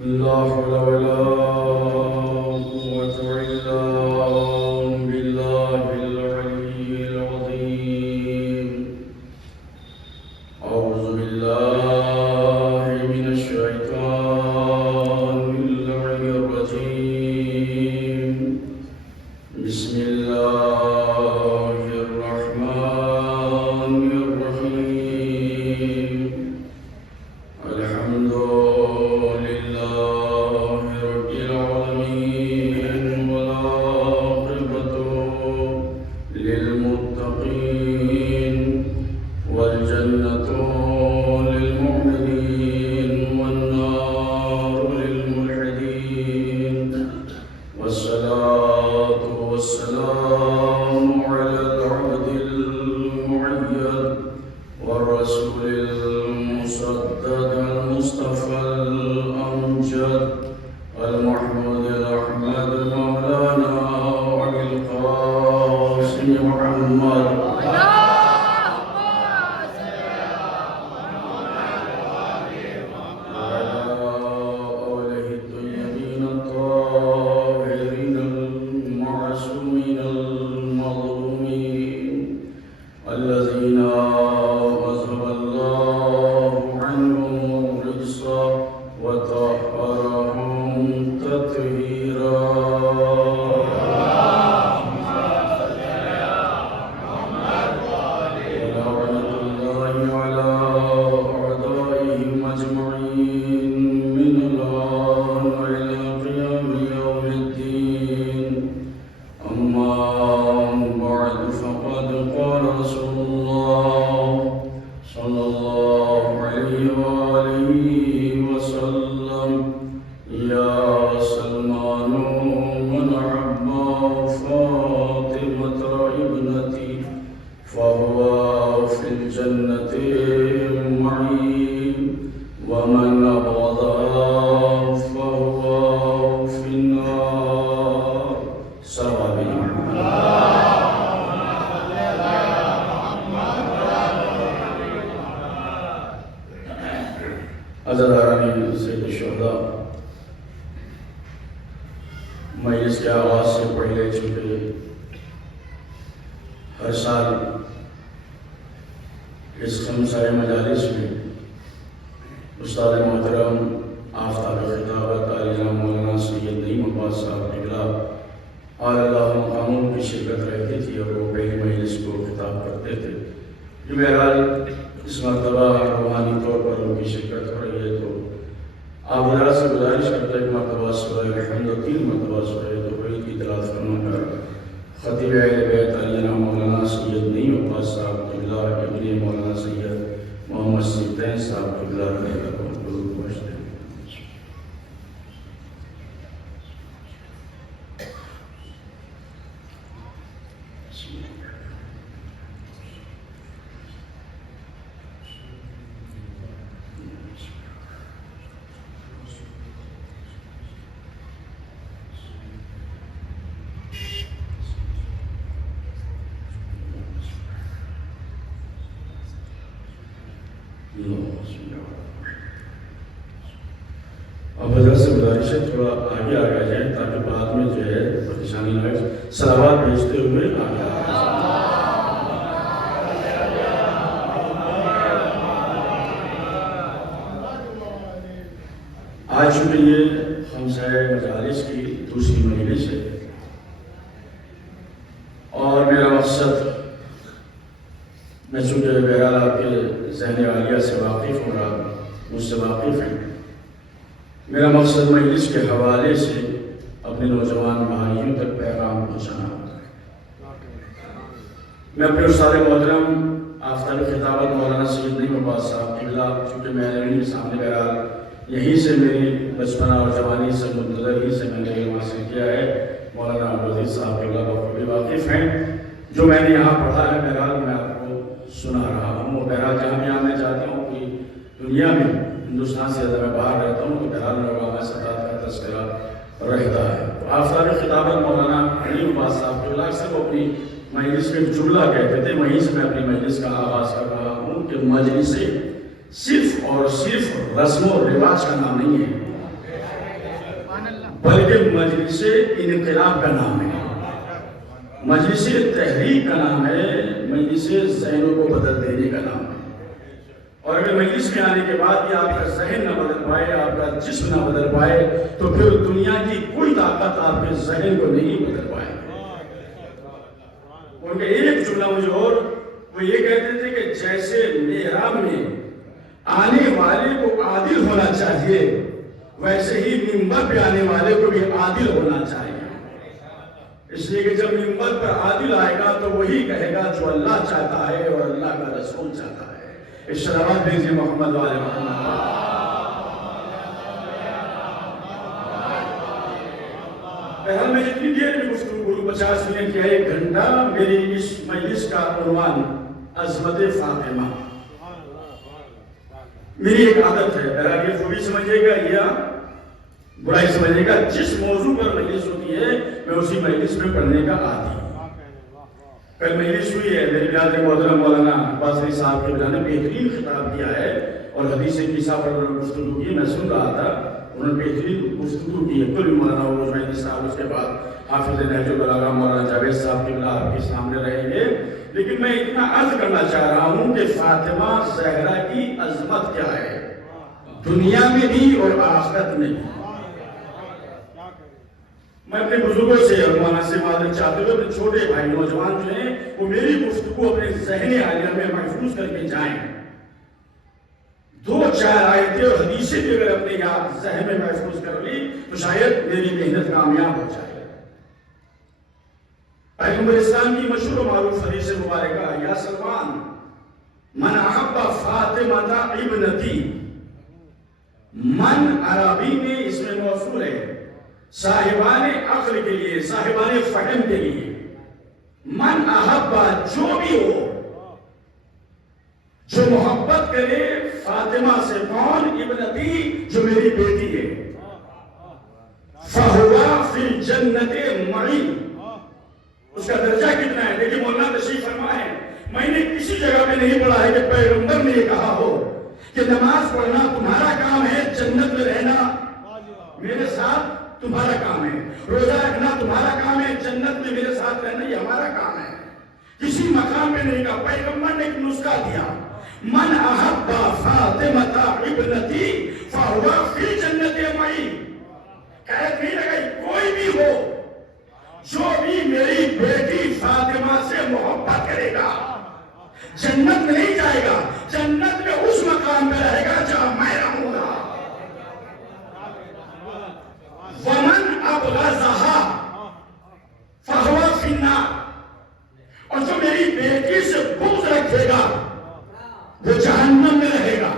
لا حول ولا قوة إلا بالله العلي العظيم. أعوذ بالله من الشيطان اللعين الرجيم. بسم الله الرحمن الرحيم. الحمد لله رب العالمين والعاقبة للمتقين والجنة للمؤمنين والنار للملحدين والصلاة والسلام على العبد المؤيد والرسول المسدد المصطفى الأمجد المحمود الأحمد مولانا أبي القاسم محمد وعلى آله الطيبين الطاهرين المعصومين المظلومين الذين أذهب الله عنهم الرجس وطهرهم تطهيرا. ولعنة الله على أعدائهم أجمعين من الآن إلى قيام يوم الدين. أما بعد فقد قال رسول الله صلى الله عليه وآله وسلم: يا سلمان من أحب فاطمة ابنتي فهو في الجنة معي، ومن أبغضها فهو في النار. صلى عزیزان سید الشہداء، مجلس کے آغاز سے پہلے چونکہ ہر سال اس خمسہ مجالس میں استاد محترم آفتاب خطابت علی جناب مولانا سید نعیم عباس صاحب نگلا اعلی اللہ مقاموں کی شرکت رہتی تھی اور وہ پہلی مجلس کو خطاب کرتے تھے. یہ بہرحال اس مرتبہ روحانی طور پر ان کی شرکت ہو رہی ہے، تو آپ حضرات سے گزارش کرتے ہیں کہ مرتبہ سورہ الحمد و 3 مرتبہ سورہ توحید کی تلاوت فرما کر خطیب اہل بیت علی جناب مولانا سید نعیم عباس صاحب قبلہ ابن مولانا سید محمد سیدین صاحب قبلہ درود پہنچتے ہیں. اب حضرت سے گزارش ہے تھوڑا آگے آ جائیں تاکہ بعد میں جو ہے پریشانی نہ ہو. صلوات بھیجتے ہوئے آگے آج چونکہ یہ خمسہ مجالس کی دوسری مجلس ہے اور میرا مقصد، میں چونکہ بہرحال آپ کے ذہن عالیہ سے واقف ہوں اور آپ مجھ سے واقف ہیں، میرا مقصد مجلس کے حوالے سے اپنے نوجوان بھائیوں تک پیغام پہنچانا ہوتا ہے. میں اپنے استاد محترم آفتاب خطابت مولانا سید نعیم عباس صاحب قبلہ، چونکہ میں نے کے سامنے بہرحال یہیں سے میری بچپنا اور جوانی سے منتظر ہی سے میں نے علم حاصل کیا ہے، مولانا عبدالعزیز صاحب قبلہ بخوبی واقف ہیں. جو میں نے یہاں پڑھا ہے بہرحال میں آپ کو سنا رہا ہوں، اور بہرحال جہاں بھی میں جاتا ہوں کوئی دنیا میں ہندوستان سے زیادہ میں باہر رہتا ہوں تو بہرحال علماء سادات کا تذکرہ رہتا ہے. آفتاب خطابت مولانا نعیم عباس صاحب قبلہ سے وہ اپنی مجلس میں ایک جملہ کہتے تھے، وہیں سے میں اپنی مجلس کا آغاز کر رہا ہوں کہ مجلس صرف اور صرف رسم و رواج کا نام نہیں ہے. بلکہ مجلس انقلاب کا نام ہے، مجلس تحریک کا نام ہے، مجلس ذہنوں کو بدل دینے کا نام ہے۔ اور اگر مجلس میں آنے کے بعد یہ آپ کا ذہن نہ بدل پائے، آپ کا جسم نہ بدل پائے، تو پھر دنیا کی کوئی طاقت آپ کے ذہن کو نہیں بدل پائے۔ ان کا ایک جملہ مجھے اور وہ یہ کہتے تھے کہ جیسے محراب میں آنے والے کو عادل ہونا چاہیے، ویسے ہی منبر پہ آنے والے کو بھی عادل ہونا چاہیے۔ اس لیے کہ جب منبر پر عادل آئے گا تو وہی کہے گا جو اللہ چاہتا ہے اور اللہ کا رسول چاہتا ہے۔ اس صلوات بھیجیے محمد والے محمد۔ بہرحال میں جتنی دیر میں گفتگو کروں، 50 منٹ یا 1 گھنٹہ، میری اس مجلس کا عنوان عظمت فاطمہ۔ میری ایک عادت ہے، بہرحال یہ خوبی سمجھے گا یا برائی سمجھے گا، جس موضوع پر مجلس ہوتی ہے میں اسی مجلس میں پڑھنے کا عادی ہوں۔ کل مجلس ہوئی ہے، میرے برادر محترم مولانا عباس علی صاحب کے نے بہترین خطاب کیا ہے اور حدیث قصہ پر گفتگو کی، میں سن رہا تھا، انہوں نے بہترین گفتگو کی ہے۔ کل مولانا عباس علی صاحب، اس کے بعد حافظ نہج البلاغہ مولانا جاوید صاحب کے بلا آپ کے سامنے رہیں گے، لیکن میں اتنا عرض کرنا چاہ رہا ہوں کہ فاطمہ زہرا کی عظمت کیا ہے، دنیا میں بھی اور آخرت میں بھی۔ میں اپنے بزرگوں سے اور مولانا سے معذرت چاہتے ہوئے اپنے چھوٹے بھائی نوجوان جو ہیں وہ میری گفتگو اپنے ذہن عالیہ میں محفوظ کر کے جائیں۔ 2-4 آیتیں اور حدیثیں بھی اگر اپنے یاد ذہن میں محفوظ کر لی تو شاید میری محنت کامیاب ہو جائے۔ پیغمبر اسلام کی مشہور و معروف حدیث مبارکہ، یا سلمان من احب فاطمہ ابنتی، من عربی میں اس میں موصول ہے صاحبان عقل کے لیے، صاحبان فہم کے لیے۔ من احبا، جو بھی ہو، جو محبت کرے فاطمہ سے، کون؟ ابنتی، جو میری بیٹی ہے، فہوا فی الجنت معی، اس کا درجہ کتنا ہے؟ دیکھیں مولانا تشریف فرما ہے، میں نے کسی جگہ پہ نہیں پڑھا ہے کہ پیغمبر نے یہ کہا ہو کہ نماز پڑھنا تمہارا کام ہے، جنت میں رہنا میرے ساتھ تمہارا کام ہے، روزہ رکھنا تمہارا کام ہے، جنت میں میرے ساتھ رہنا یہ ہمارا کام ہے۔ کسی مقام پہ نہیں کہا، پیغمبر نے ایک نسخہ دیا، من احب فاطمہ ابنتی فہو فی الجنت معی۔ قید نہیں لگائی، کوئی بھی ہو جو بھی میری بیٹی فاطمہ سے محبت کرے گا جنت میں نہیں جائے گا، جنت میں اس مقام پہ رہے گا جہاں میں رہوں گا۔ ومن ابغضھا فہو فی النار، اور جو میری بیٹی سے بغض رکھے گا وہ جہنم میں رہے گا۔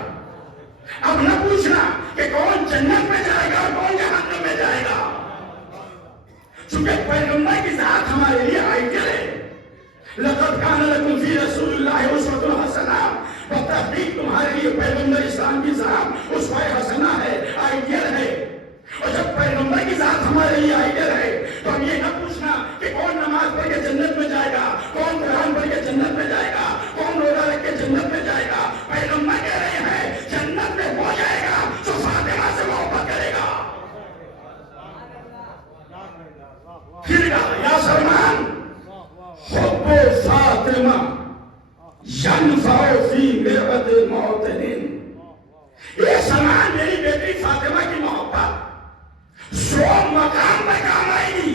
اب نہ پوچھنا کہ کون جنت میں جائے گا اور کون جہنم میں جائے گا، چونکہ پیغمبر کی ذات ہمارے لیے آئیڈیل ہے۔ لقد کان لکم فی رسول اللہ اسوۃ حسنہ، بتحقیق تمہارے لیے پیغمبر اسلام کی ذات اسوہ حسنہ ہے، آئیڈیل ہے۔ اور جب پیغمبر کی ذات ہمارے لیے آئیڈیل ہے تو ہم یہ نہ پوچھنا کہ کون نماز پڑھ کے جنت میں جائے گا، کون قرآن پڑھ کے جنت میں جائے گا، کون روزہ رکھ کے جنت میں جائے گا۔ پیغمبر کہہ رہے ہیں جنت میں وہ جائے گا جو فاطمہ سے محبت کرے گا۔ پھر کہا، یا سلمان حب فاطمہ ینفع فی مربد الموطنین، اے سلمان میری بیٹی فاطمہ کی محبت 100 مقام میں کام آئے گی۔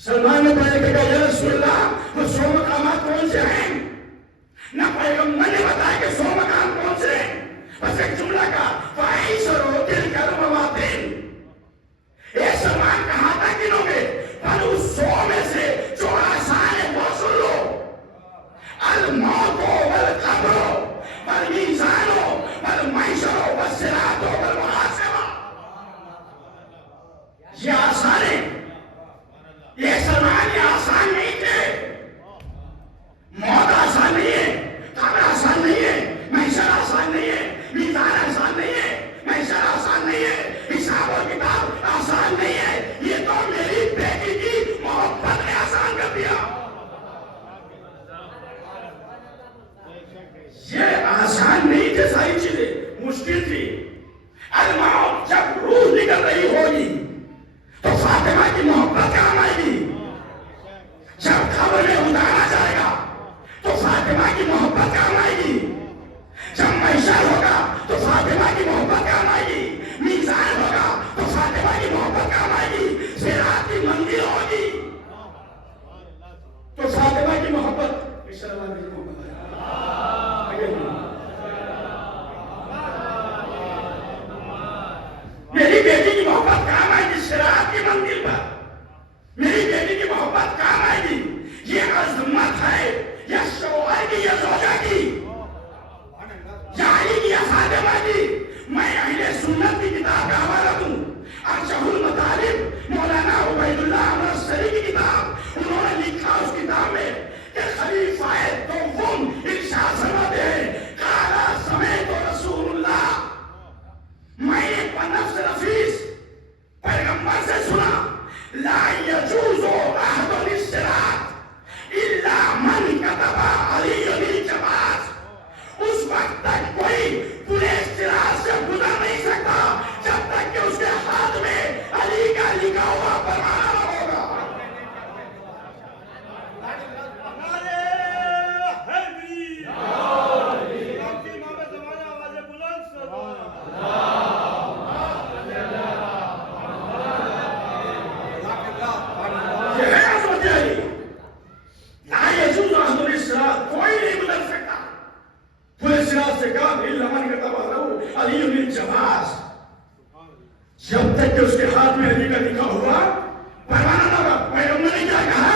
سلمان نے پہلے کہا یا رسول اللہ وہ 100 مقامات کون سے ہیں؟ نہ پیغمبر نے بتایا کہ 100 مقام کون سے ہیں، بس ایک جملہ کا فَعِشْرُ تِلْكَ الْمَوَاطِنِ۔ اے سلمان کہاں تک گنو گے؟ پر اس 100 میں سے جو آسان ہے وہ سن لو، الموت والقبر والمیزان والمحشر والصراط والمحاسبہ۔ یہ آسان ہے، یہ سلمان یہ آسان نہیں تھے۔ موت آسان نہیں ہے، قبر آسان نہیں ہے، محشر آسان نہیں ہے، میزان آسان نہیں ہے، محشر آسان نہیں ہے، حساب و کتاب آسان نہیں ہے۔ یہ تو میری بیٹی کی محبت نے آسان کر دیا۔ یہ آسان نہیں تھے، ساری چیزیں مشکل تھی، الموت جب روح نکل رہی ہوگی تو فاطمہ کی محبت کام آئے گی. جب قبر میں اتارا جائے گا تو فاطمہ کی محبت کام آئے گی. جب محشر ہوگا تو فاطمہ کی محبت کام آئے گی. میزان ہوگا تو فاطمہ کی محبت کام آئے گی. صراط کی منزل ہوگی تو فاطمہ کی محبت میری بیٹی کی محبت کام آئے گی. صراط کی منزل پر میری بیٹی کی محبت کام آئے گی. یہ عظمت ہے یا شوہر کی یا زوجہ کی یا علی کی یا فاطمہ کی. میں اہل سنت کی کتاب کا حوالہ دوں. ارشح المطالب مولانا عبید اللہ امرتسری کی کتاب. انہوں نے لکھا اس کتاب میں کہ خلیفہ دوم ارشاد فرماتے ہیں قال سمعت رسول اللہ. میں نے بنفس نفیس پیغمبر سے سنا لا يجوز احد الصراط الا من كتب علی الجواز. اس وقت تک کوئی پولیس صراط سے گزر نہیں سکتا جب تک کہ اس کے ہاتھ میں علی کا لکھا ہوا پروانہ نہ ہوگا. کوئی نہیں گزر سکتا پولیس صراط سے کہا لمن کا تباہ علی الجواز. جب تک کہ اس کے ہاتھ میں علی کا لکھا ہوا پروانہ نہ ہوگا. پیغمبر نے کیا کہا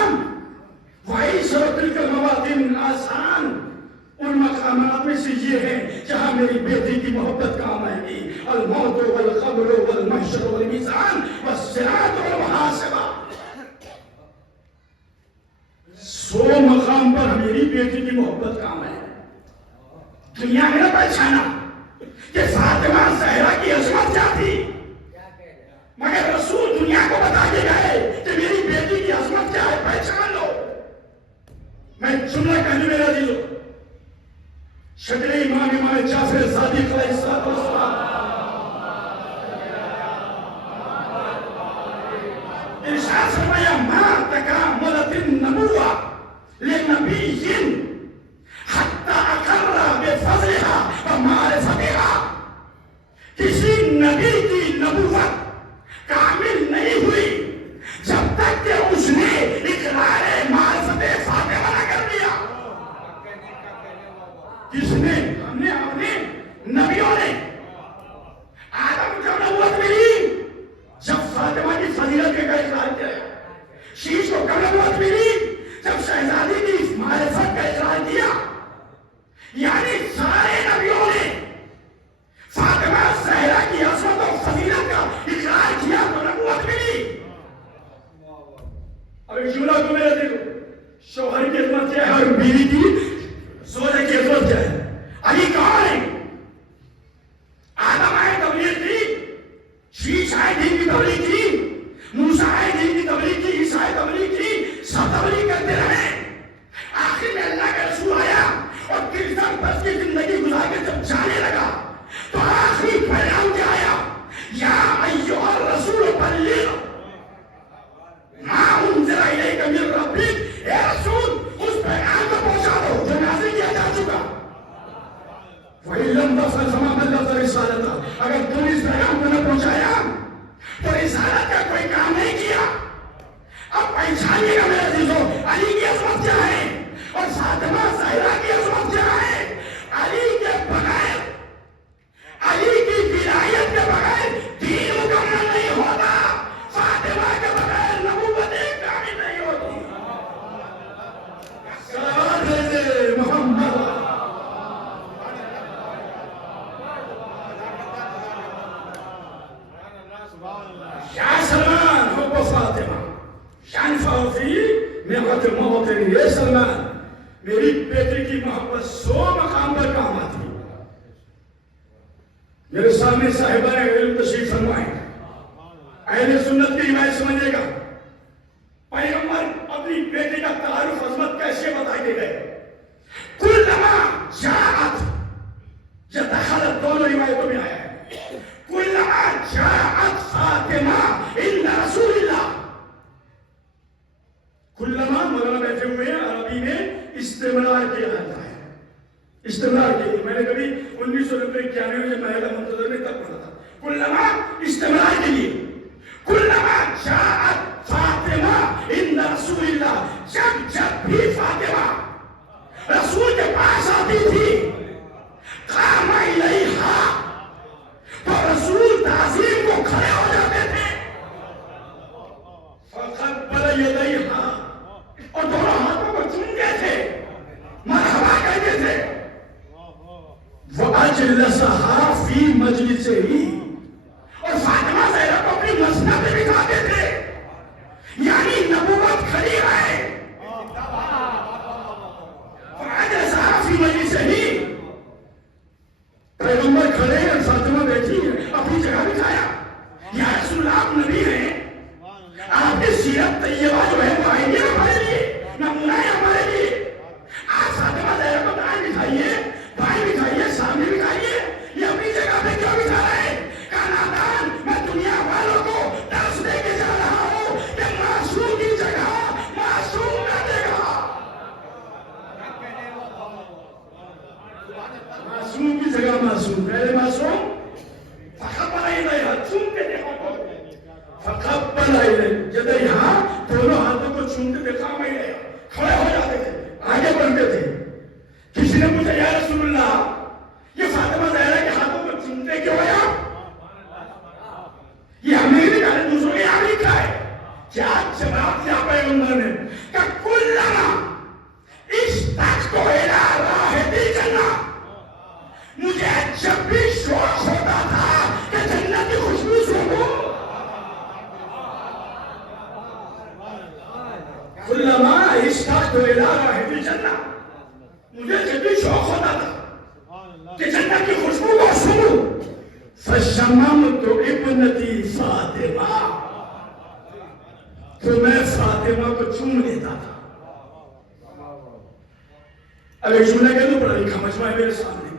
وہی سرتل کا موادن آسان ان مقامات میں سے یہ ہے جہاں میری بیٹی کی محبت کام آئے گی. الموت والقبر والمحشر والمیزان والصراط والمحاسبہ. 100 مقام پر میری بیٹی کی محبت کام ہے. دنیا میں نہ پہچانا کہ فاطمہ زہرا کی عظمت کیا تھی, مگر رسول دنیا کو بتا کے گئے کہ میری بیٹی کی عظمت کیا ہے. پہچان لو. میں جملہ کہنے میرا عزیزو شکل امام جعفر صادق علیہ السلام ارشاد فرمایا ما تکاملت النبوہ لنبی حتی اقر بفضلها ومعرفتها. کسی نبی کی نبوت کامل نہیں ہوئی جب تک کہ اس نے اقرار معرفت فاطمہ نہ کر دیا. کس نے؟ ہم نے اپنے نبیوں نے. آدم کو جب نبوت ملی جب فاطمہ کی فضیلت کا اقرار کیا. شیش کو کب نبوت ملی جب شہزادی کی معرفت کا اقرار کیا. یعنی سارے نبیوں نے فاطمہ زہرا کی عظمت و فضیلت کا اقرار کیا تو نبوت ملی. اب ایک جملہ کو میرے دیکھو, شوہر کی عظمت کیا ہے اور بیوی کی زوجہ کی عظمت کیا ہے. علی کون ہے؟ آدم آئے تبلیغ کی, شیش آئے دین کی تبلیغ کی, موسیٰ آئے دین کی تبلیغ کی, عیسیٰ آئے تبلیغ کی, سب تبلیغ کرتے رہے. آخر میں اللہ کا رسول آیا اور کرسن بس کی زندگی گزار کے جب جانے لگا تو آخری پیغام کیا آیا یا ایھا الرسول بلغ ما انزل الیک من ربک. اے رسول اس پیغام کو پہنچا دو جو نازل کیا جا چکا. وَإِن لَمْ تَفْعَلْ فَمَا بَلَّغْتَ رِسَالَتَهُ. اگر تم اس پیغام کو نہ پہنچایا تو رسالت کا کوئی کام نہیں کیا. اب پہچانیے گا میرے عزیزو علی کی عظمت کیا ہے اور فاطمہ زہرا کی عظمت کیا ہے. علی کے بغیر, علی کی ولایت کے بغیر دین مکمل نہیں ہوتا. فاطمہ کے بغیر نبوت کامل نہیں ہوتی. محمد یا سلمان حب فاطمہ شنفع فی نعمت موطن. یہ سلمان میری بیٹی کی محبت 100 مقام پر کام آتی. میرے سامنے صاحبہ علم تشریف فرمائیں. اہل سنت کی روایت سمجھے گا پیغمبر اپنی بیٹی کا تعارف عظمت کیسے بتائے گئے. کلما جاءت, یہ دخلت دونوں روایتوں میں آیا ہے. کل استمرار کے لیے. میں نے کبھی 1991 میں جب معاہدہ منتظر میں تب پڑھا تھا. کلما استمرار کے لیے کلما جاءت فاطمہ عند رسول اللہ، جب بھی فاطمہ رسول کے پاس آتی تھی قام الیہا تو رسول تعظیم کو کھڑے ہو جاتے تھے. فقبل یدیہا اور دونوں ہاتھوں کو چومتے تھے، مرحبا کہتے تھے. وَأَجْلَسَهَا فِي مَجْلِسِهِ اور فاطمہ زہرا کو اپنی مسند پہ بٹھاتے تھے، یعنی نبوت کھڑی ہے. وَأَجْلَسَهَا فِي مَجْلِسِهِ پیغمبر کھڑے ہیں، فاطمہ بیٹھی ہے، اپنی جگہ بٹھایا. یا رسول اللہ آپ نبی ہیں، آپ کی سیرت طیبہ جو ہے وہ آئیے ہمارے لیے، نمونہ ہے ہمارے لیے. آپ فاطمہ زہرا کو دائیں بٹھائیے، بائیں بٹھائیے، سامنے بٹھائیے. یہ اپنی جگہ پہ کیوں بٹھا رہے ہیں؟ کہا میں دنیا والوں کو درس دے کے جا رہا ہوں کہ معصوم کی جگہ معصوم نہ دے گا. معصوم کی جگہ معصوم، پہلے معصوم فقبل الیہا چومتے تھے ہاتھوں کو. فقبل یدیہا دونوں ہاتھوں کو چومتے تھے. قام الیہا کھڑے ہو جاتے تھے، آگے بڑھتے تھے. کسی نے پوچھا یا رسول اللہ یہ فاطمہ زہرا کے ہاتھوں کو چومتے کیوں ہیں آپ؟ یہ ہم نے نہیں کہا، دوسروں نے یہاں لکھا ہے. کیا جواب دیا پیغمبر نے کہ کلما اشتقت الی رائحۃ الجنہ، مجھے جب بھی شوق ہوتا تھا کہ جنت کی خوشبو سونگوں. کلما اشتقت الی رائحۃ الجنہ، مجھے جب بھی شوق ہوتا تھا کہ جنت کی خوشبو کو سونگوں. فشممت ابنتی فاطمہ، تو میں فاطمہ کو چوم لیتا تھا. اب ایک جملہ کہہ دو، پڑھا لکھا مجمع ہے میرے سامنے.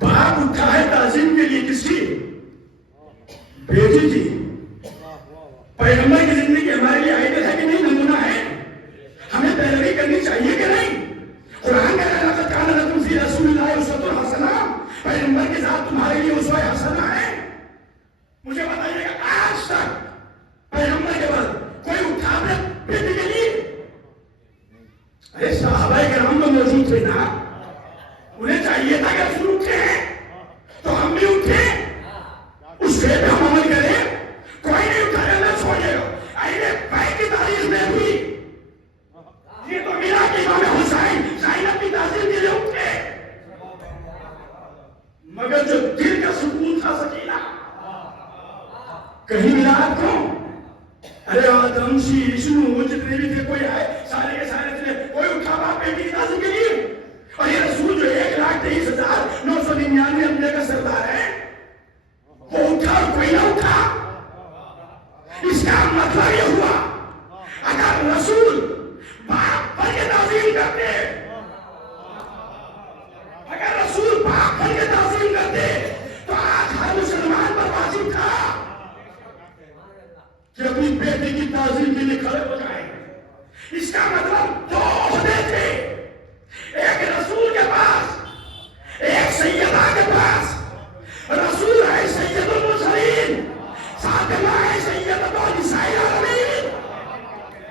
باپ اٹھا ہے تعظیم کے لیے کس کی؟ بیٹی کی. پیغمبر کی زندگی ہمارے لیے آئیڈل ہے کہ نہیں، نمونہ ہے، ہمیں پیروی کرنی چاہیے کہ نہیں؟ قرآن کہہ رہا ہے لقد کان لکم فی رسول اللہ اسوۃ حسنہ، پیغمبر کے ساتھ تمہارے لیے اسوہ حسنہ ہے. مجھے بتائیے کہ آج تک پیغمبر کے بعد کوئی اٹھا اپنے بیٹی کے لیے؟ ارے صحابہ کرام تو موجود تھے نا، انہیں چاہیے تھا کہ رسول اٹھے ہیں تو ہم بھی اٹھیں، اس پہ ہم عمل کریں. کوئی نہیں اٹھا رہا، میں چھوڑیے گا. اہل بیت کی تاریخ میں بھی یہ تو ملا کہ امام حسین زینب کی تعظیم کے لیے اٹھے، مگر جو دل کا سکون تھا سکینہ کہیں ملا آپ کو؟ ارے آدم شیشو جتنے بھی تھے کوئی آئے سارے کے سارے تھے، کوئی اٹھا باپ بیٹی کی تعظیم کے لیے. اور یہ رسول جو 1,23,999 انبیاء کا سردار ہے، وہ اٹھا اور کوئی نہ اٹھا. اس کا مطلب یہ ہوا اگر رسول باپ بن کے تعظیم کرتے، اگر رسول باپ بن کے تعظیم کرتے تو آج ہر مسلمان پر واجب تھا کہ اپنی بیٹی کی تعظیم کے لیے کھڑے ہو جائیں. اس کا مطلب دو عہدے تھے، ایک رسول کے پاس، ایک سیدہ کے پاس. رسول ہے سید المرسلین، فاطمہ ہے سیدۃ نساء العالمین.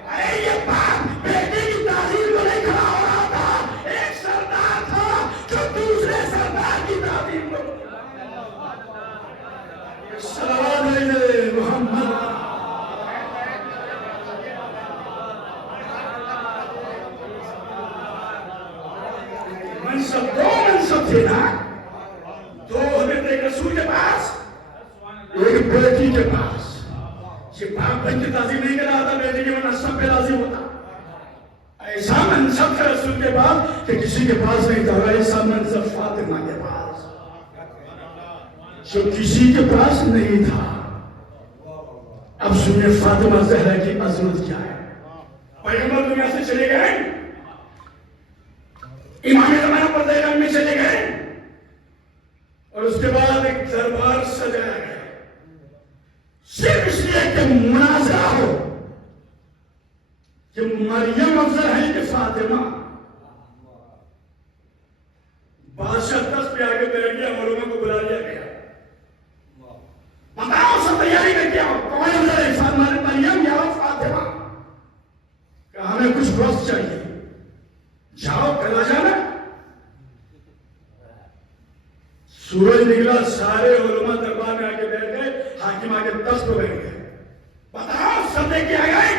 ارے یہ باپ بیٹے کی تعظیم کو نہیں کھڑا ہو رہا تھا، ایک سردار تھا جو دوسرے سردار کی تعظیم کو. صلوات علی محمد. منصب دو منصب تھے نا، دو عہدے تھے، ایک رسول کے پاس، ایک بیٹی کے پاس. یہ باپ بن کے تعظیم نہیں کر رہا تھا بیٹی کے، ورنہ سب پہ لازم ہوتا. ایسا منصب تھا رسول کے پاس کہ کسی کے پاس نہیں تھا. ایسا منصب فاطمہ کے پاس جو کسی کے پاس نہیں تھا. اب سنیں فاطمہ زہرا کی عظمت کیا ہے. پیغمبر دنیا سے چلے گئے، امام زمانہ پردہ رنگ میں چلے گئے، اور اس کے بعد ایک دربار سجایا گیا صرف اس لیے کہ مناظرہ ہو کہ مریم افضل ہے کہ فاطمہ. بادشاہ تخت پہ آگے بیٹھ گیا، علماء کو بلا لیا گیا، بتاؤ سب تیاری کر کے آؤ، کون افضل ہے، مریم یا فاطمہ؟ کہ ہمیں کچھ وقت چاہیے، جاؤ کل آ جانا۔ سورج نکلا، سارے علماء دربار میں آگے بیٹھ گئے، حاکم آگے تخت پہ بیٹھ گئے، بتاؤ سب دیکھ کے آ گئے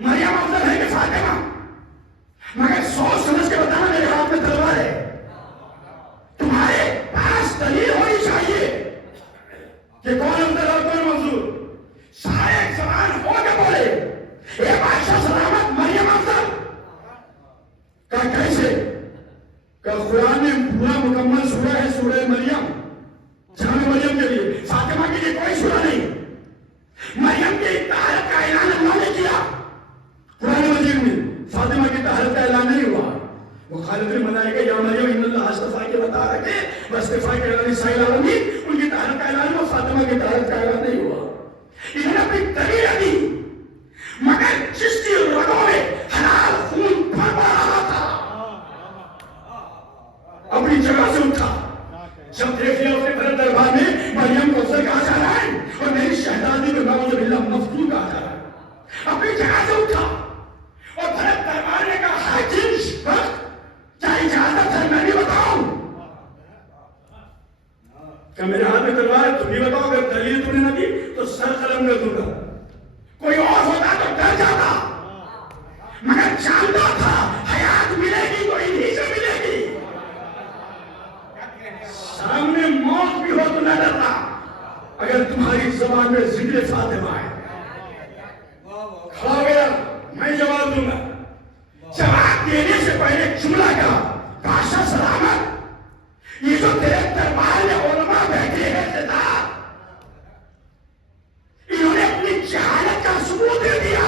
مریم افضل ہے کہ فاطمہ؟ مگر سوچ سمجھ کے بتانا، میرے ہاتھ میں تلوار ہے، تمہارے پاس دلیل ہونی چاہیے کہ کون افضل اور کون منظور۔ سارے ایک زبان ہو کے بولے، اے بادشاہ سلامت، مریم افضل۔ کہا کیسے؟ کہ قرآن میں پورا مکمل سورہ ہے سورہ مریم، جہاں مریم کے لیے، فاطمہ کے لیے کوئی سورہ نہیں۔ مریم کی طہارت کا اعلان اللہ نے کیا قرآن مجید میں، فاطمہ کی طہارت کا اعلان نہیں ہوا۔ وہ خالد الملائکہ یا مریم ان اللہ اصطفیٰ کے بتا رکھے، واصطفیٰ کے اعلان سائل العالمین، ان کی طہارت کا اعلان ہوا، فاطمہ کی طہارت کا اعلان نہیں ہوا۔ انہوں نے اپنی دلیل دی، مگر جس کی رگوں میں حلال خون پھر پا رہا تھا اپنی جگہ سے اٹھا۔ جب دیکھ لیا اس نے بھرت دربار میں مریم کو افضل کہا جا رہا ہے اور میری شہزادی کو نعوذ باللہ مفتون کہا جا رہا ہے، اپنی جگہ سے اٹھا اور بھرت دربار نے کہا حاکم وقت کیا اجازت ہے میں بھی بتاؤں؟ کہ میرے ہاتھ میں تلوار ہے، تم بھی بتاؤ، اگر دلیل تم نے نہ دی تو سر قلم کر دوں گا۔ کوئی اور ہوتا تو ڈر جاتا، مگر جانتا تھا حیات ملے گی تو انہی سے ملے گی، سامنے موت بھی ہو تو نہ ڈرنا اگر تمہاری زبان میں ذکر فاطمہ ہے۔ کھڑا ہو گیا، میں جواب دوں گا۔ جواب دینے سے پہلے جملہ کہا، بادشاہ سلامت، یہ جو تیرے دربار میں علماء بیٹھے ہیں سردار، انہوں نے اپنی جہالت کا ثبوت دے دیا،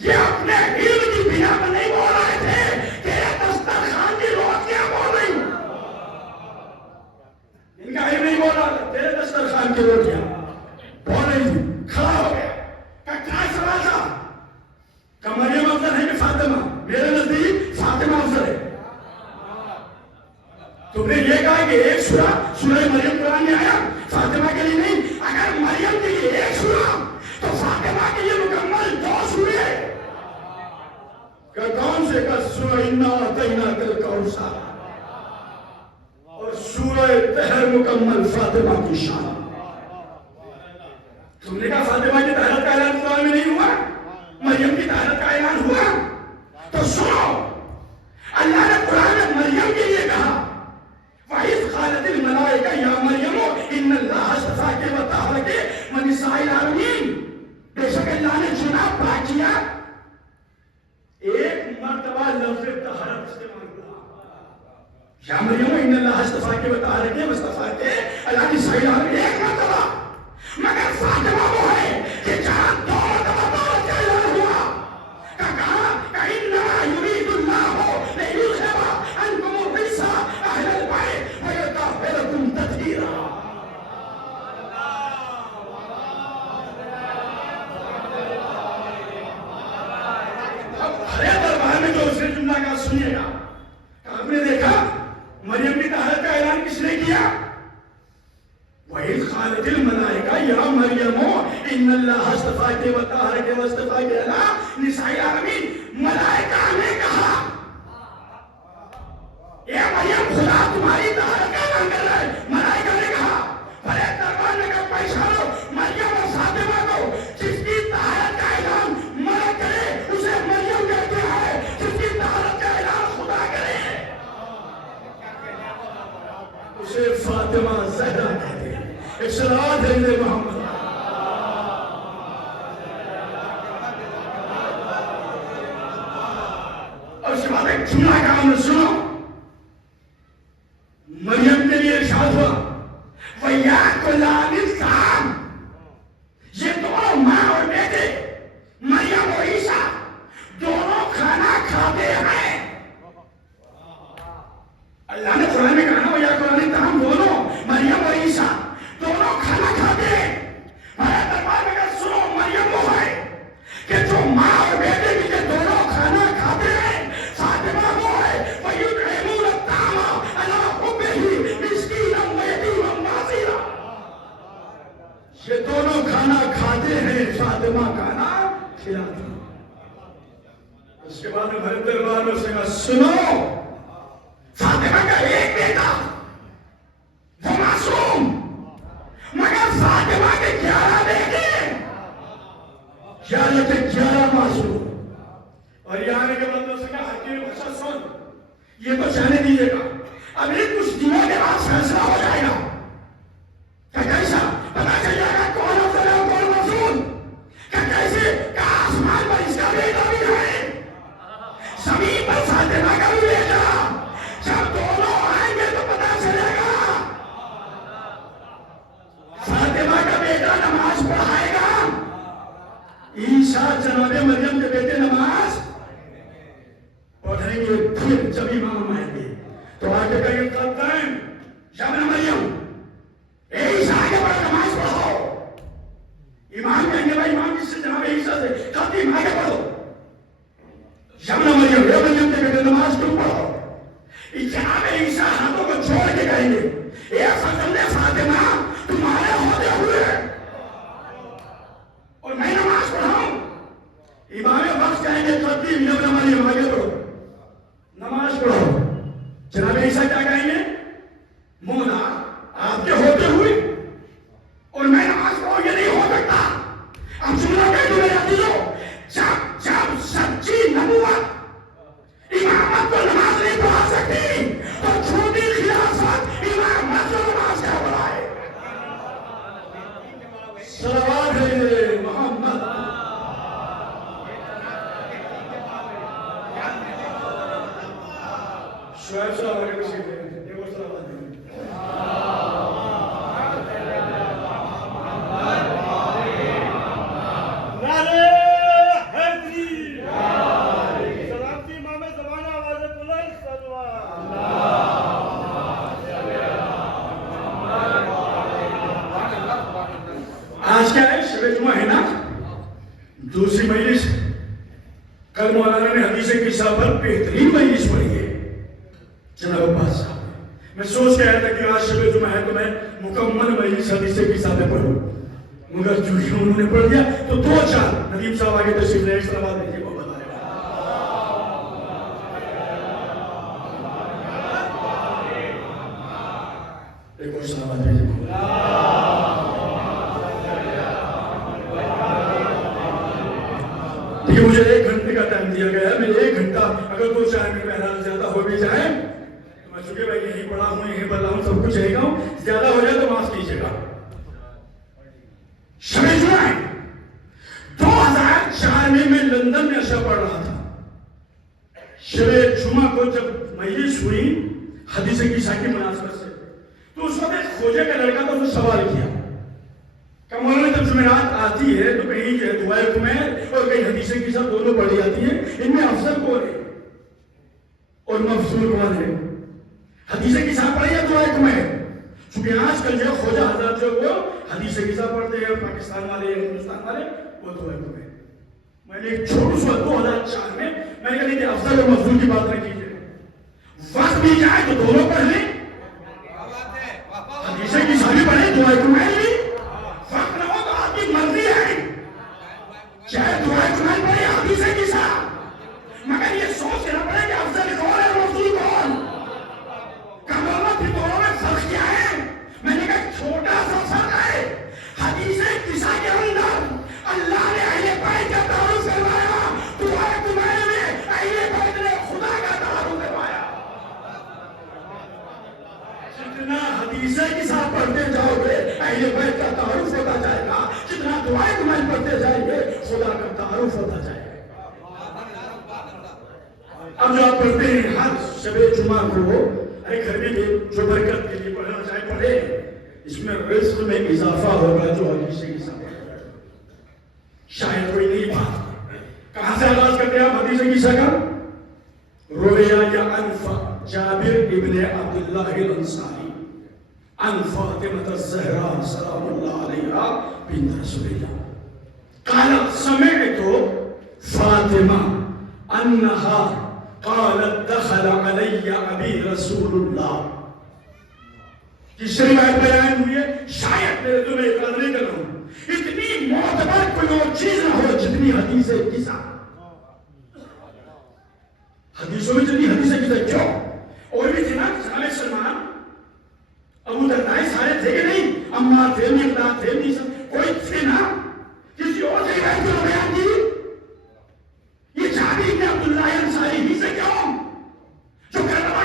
یہ اپنے علم کی بنا پر نہیں بول رہے تھے، تیرے دسترخوان کی روٹیاں بول رہی، ان کا علم نہیں بول رہا تھا، تیرے دسترخوان کی روٹیاں بول رہی تھی۔ کھڑا ہو گیا، کیا سوال تھا؟ کہ مریم افضل ہے کہ فاطمہ؟ میرے نزدیک فاطمہ افضل ہے۔ تم نے یہ کہا کہ ایک سورہ مریم قرآن میں آیا، فاطمہ کے لیے نہیں، اگر مریم کے لیے ایک سورہ تو فاطمہ کے لیے مکمل 2 سورے۔ کہ کون سے؟ کہ سورہ انا اعطیناک الکوثر اور سورہ طہر مکمل فاطمہ کی شان۔ تم نے کہا فاطمہ کی طہارت کا اعلان قرآن میں نہیں ہوا، مریم کی طہارت کا اعلان ہوا، تو سنو، اللہ نے قرآن میں مریم کے لیے کہا وَإِذْ قَالَتِ الْمَلَائِكَةُ يَا مَرْيَمُ إِنَّ اللَّهَ اصْطَفَاكِ وَطَهَّرَكِ وَنِسَاءِ الْعَالَمِينَ۔ بے شک اللہ نے چنا پاک کیا، ایک مرتبہ لفظ طہارت استعمال ہوا، یا مریم إِنَّ اللَّهَ اصْطَفَاكِ وَطَهَّرَكِ وَاصْطَفَاكِ عَلَىٰ نِسَاءِ الْعَالَمِينَ، ایک مرتبہ۔ مگر فاطمہ وہ ہے کہ جہاں 2 مرتبہ طہارت کا اعلان ہوا، کہا إِنَّمَا يُرِيدُ اللَّهُ لِيُذْهِبَ عَنكُمُ الرِّجْسَ أَهْلَ الْبَيْتِ وَيُطَهِّرَكُمْ تَطْهِيرًا۔ اب ہر دربار میں جو اس نے جملہ کہا سنیے گا، آپ نے دیکھا مریم کی طہارت کا اعلان کس نے کیا؟ وَإِذْ قَالَتِ الْمَلَائِكَةُ يَا مَرْيَمُ إِنَّ اللَّهَ اصْطَفَاكِ وَطَهَّرَكِ وَاصْطَفَاكِ عَلَىٰ نِسَاءِ الْعَالَمِينَ۔ ملائکہ نے کہا اے مریم خدا تمہاری طہارت کا اعلان کر رہا ہے۔ ملائکہ نے کہا، بھلے دربار میں کہا پہچانو مریم اور فاطمہ کو، جس کی طہارت کا اعلان ملک کرے اسے مریم کہتے ہیں، جس کی طہارت کا اعلان خدا کرے اسے فاطمہ زہرا کہتے ہیں۔ ایک صلوات ہے میرے محمد۔ اور اس کے بعد ایک جملہ کا ہم نے سنو، مریم کے لیے ارشاد ہوا وَيَأْكُلَانِ الطَّعَامَ، یہ دونوں ماں اور بیٹے مریم و عیسیٰ دونوں کھانا کھاتے ہیں۔ اللہ نے قرآن میں کہا نا وَيَأْكُلَانِ الطَّعَامَ، دونوں مریم و عیسیٰ دونوں کھانا کھاتے ہیں۔ ہمارے دربار میں کہ سنو، مریم وہ ہے کہ جو ماں اور بیٹے کے دونوں کھانا کھاتے ہیں، فاطمہ وہ ہے وَيُطْعِمُ یہ تو چلنے دیجیے گا، ابھی کچھ دنوں کے بعد فیصلہ ہو جائے گا کہ کیسا پتا چل جائے گا کون افضل ہے کون مفضول، کہ کیسے کہ آسمان پر اس کا بیٹا بھی ہے، زمین پر فاطمہ کا بھی بیٹا، جب دونوں آئیں گے تو پتا چلے گا فاطمہ کا بیٹا نماز پڑھائے گا، عیسیٰ جناب مریم کے بیٹے نماز پڑھیں گے، پھر جب امام آئیں گے تو آگے کہیں گے قدم یا ابن مریم اے عیسیٰ آگے بڑھ نماز پڑھو، امام کہیں گے بھائی امام جس سے جناب عیسیٰ سے قدم آگے بڑھو، یا ابن مریم اے مریم کے بیٹے نماز تم پڑھو، جناب عیسیٰ ہاتھوں کو چھوڑ کے کہیں گے اے فضل فاطمہ تمہارے ہوتے ہوئے اور میں نماز پڑھاؤں، امام وقت کہیں گے قدم یا ابن مریم آگے بڑھو نماز پڑھو، جناب عیسیٰ کیا کہیں گے مولا آپ کے ہوتے ہوئے اور میں نماز پڑھوں یہ نہیں ہو سکتا، اب سنو کہ تمہیں یاد دو جب سچی نبوت امامت کو نماز نہیں پڑھا سکتی تو چھوٹی خلافت امامت کو نماز کیا پڑھائے، صلوات علی محمد۔ شعیب صاحب آگے بشیر دیں ایک اور صلوات دیں۔ آج کیا ہے شب جمعہ ہے نا، دوسری مجلس، کل مولانا نے حدیث قصہ پر بہترین مجلس پڑھی ہے جناب عباس صاحب، میں سوچ کے آیا تھا کہ آج شب جمعہ ہے تو میں مکمل مجلس حدیث قصہ پہ پڑھوں، مگر چونکہ انہوں نے پڑھ دیا تو دو چار ندیم صاحب آگے تشریف لے صلوات دیجیے محمد علیہ۔ ایک اور صلوات دیجیے محمد۔ مجھے 1 گھنٹے کا ٹائم دیا گیا ہے، میں 1 گھنٹہ اگر 2-4 منٹ میں زیادہ ہو بھی جائے تو میں چونکہ میں یہیں پڑھا ہوں یہیں پڑھا ہوں سب کچھ یہیں ہوں، زیادہ ہو جائے تو معاف کیجیے گا۔ شب جمعہ 2004 میں لندن میں عشاء پڑھ رہا تھا، شب جمعہ کو جب مجلس ہوئی حدیث قصہ کی مناسبت سے تو اس وقت ایک کھوجے کا لڑکا تھا، اس نے سوال کیا کہ مولانا جب جمعرات آتی ہے تو کہیں دعائے کمیر اور کہیں حدیث قصہ دونوں پڑھی جاتی ہیں، ان میں افضل کون ہے اور مفضول کون ہے، حدیث قصہ پڑھے یا دعائے کمیر؟ چونکہ آج کل جو خواجہ حضرات جو وہ حدیث قصہ پڑھتے ہیں، پاکستان والے یا ہندوستان والے وہ دعائے کمیر۔ میں نے ایک چھوٹی سی 2004 میں نے کہا کہ افضل اور مفضول کی بات نہ کیجیے، وقت بھی جائے تو دونوں پڑھ لیں، حدیث قصہ بھی پڑھیں دعائے کمیر بھی، وقت نہ ہو تو آپ کی مرضی ہے، چاہے دعائے کمیر پڑھیں حدیث قصہ، مگر یہ سوچ کے نہ پڑے کہ افضل کون ہے مفضول کون، کمالت کی دونوں میں فرق کیا ہے؟ میں نے کہا چھوٹا سا فرق ہے، حدیث قصہ کے اندر اللہ نے اہل بیت کا تعارف کروایا، دعائے کمیر میں اہل بیت نے خدا کا تعارف کروایا۔ جتنا حدیث قصہ پڑھتے جاؤ گے اہل بیت کا تعارف ہوتا جائے گا، جتنا دعائے کمیر پڑھتے جائیں گے خدا کا تعارف ہوتا جائے گا۔ اب جو آپ پڑھتے ہیں ہر شب جمعہ کو، ارے گھر میں جو برکت کے لیے پڑھنا چاہے پڑھے، اس میں رزق میں اضافہ ہوگا جو حدیث قصہ پڑھے گا۔ شاید کوئی نئی بات، کہاں سے آغاز کرتے ہیں آپ حدیث قصہ کا؟ رویا یا انفا جابر ابن عبداللہ الانصاری عن فاطمة الزہرا سلام اللہ علیہا بنت رسول اللہ قالت سمعت فاطمہ انہا قالت دخل علی ابی رسول اللہ۔ جس روایت بیان ہوئی ہے، شاید میرے تمہیں اقرار نہیں کر رہا ہوں، اتنی معتبر کوئی اور چیز نہ ہو جتنی حدیث قصہ، حدیثوں میں جتنی حدیث قصہ کیوں؟ اور بھی تھے نا، جناب سلمان ابو درداء سارے تھے کہ نہیں، عمار تھے، مقداد تھے، کوئی تھے نا، کسی اور سے روایت کیوں بیان کی؟ یہ جابر بن عبداللہ انصاری ہی سے کیوں جو کہہ رہا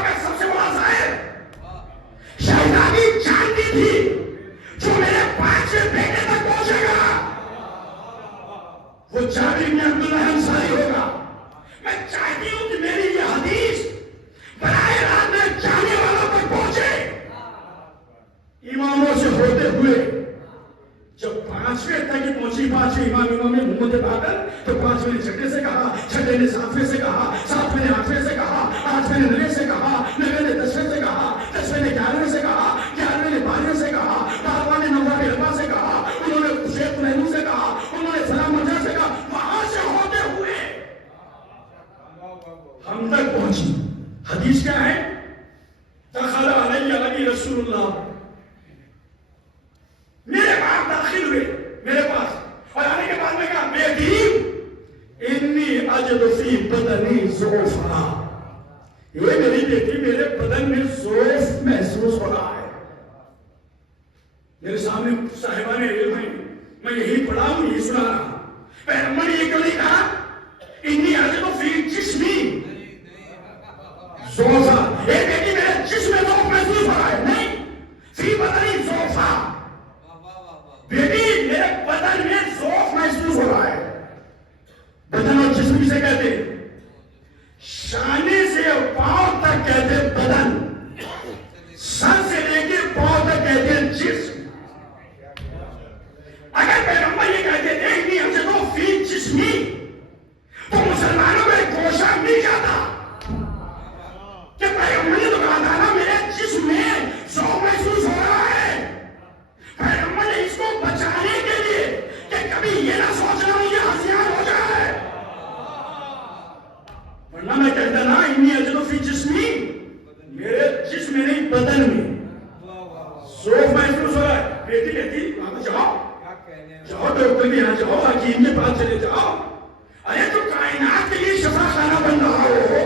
بیٹی میرے بدن میں ذوف محسوس ہو رہا ہے. میرے سامنے صاحبان علم ہیں, میں یہی پڑھا ہوں, یہی سنا رہا ہوں. پیغمبر نے یہ کیوں نہیں کہا انی اجد فی جسمی ذوفا, اے بیٹی میرے جسم میں ذوف محسوس ہو رہا ہے؟ نہیں, فی بدنی ذوفا, بیٹی میرے بدن میں ذوف محسوس ہو رہا ہے. بدن اور جسم کسے کہتے ہیں؟ شانے سے پاؤں تک کہتے ہیں بدن, سر سے لے کے پاؤں تک کہتے ہیں جسم. اگر پیغمبر یہ کہتے تھے انی اجد فی جسمی تو مسلمانوں کو ایک گوشہ مل جاتا کہ پیغمبر نے تو کہا تھا نا میرے جسم میں ذوق محسوس ہو رہا ہے. پیغمبر نے اس کو بچانے کے لیے کہ کبھی یہ نہ سوچنا مجھے ہزیان ہو جائے, ورنہ میں کہتا نا انی اجد فی جسمی, میرے جسم میں نہیں بدن میں ذوق محسوس ہو رہا ہے. بیٹی کہتی وہاں جاؤ جاؤ ڈاکٹر کے یہاں جاؤ, حکیم کے پاس چلے جاؤ. ارے تو کائنات کے لیے شفا خانہ بن رہا ہو,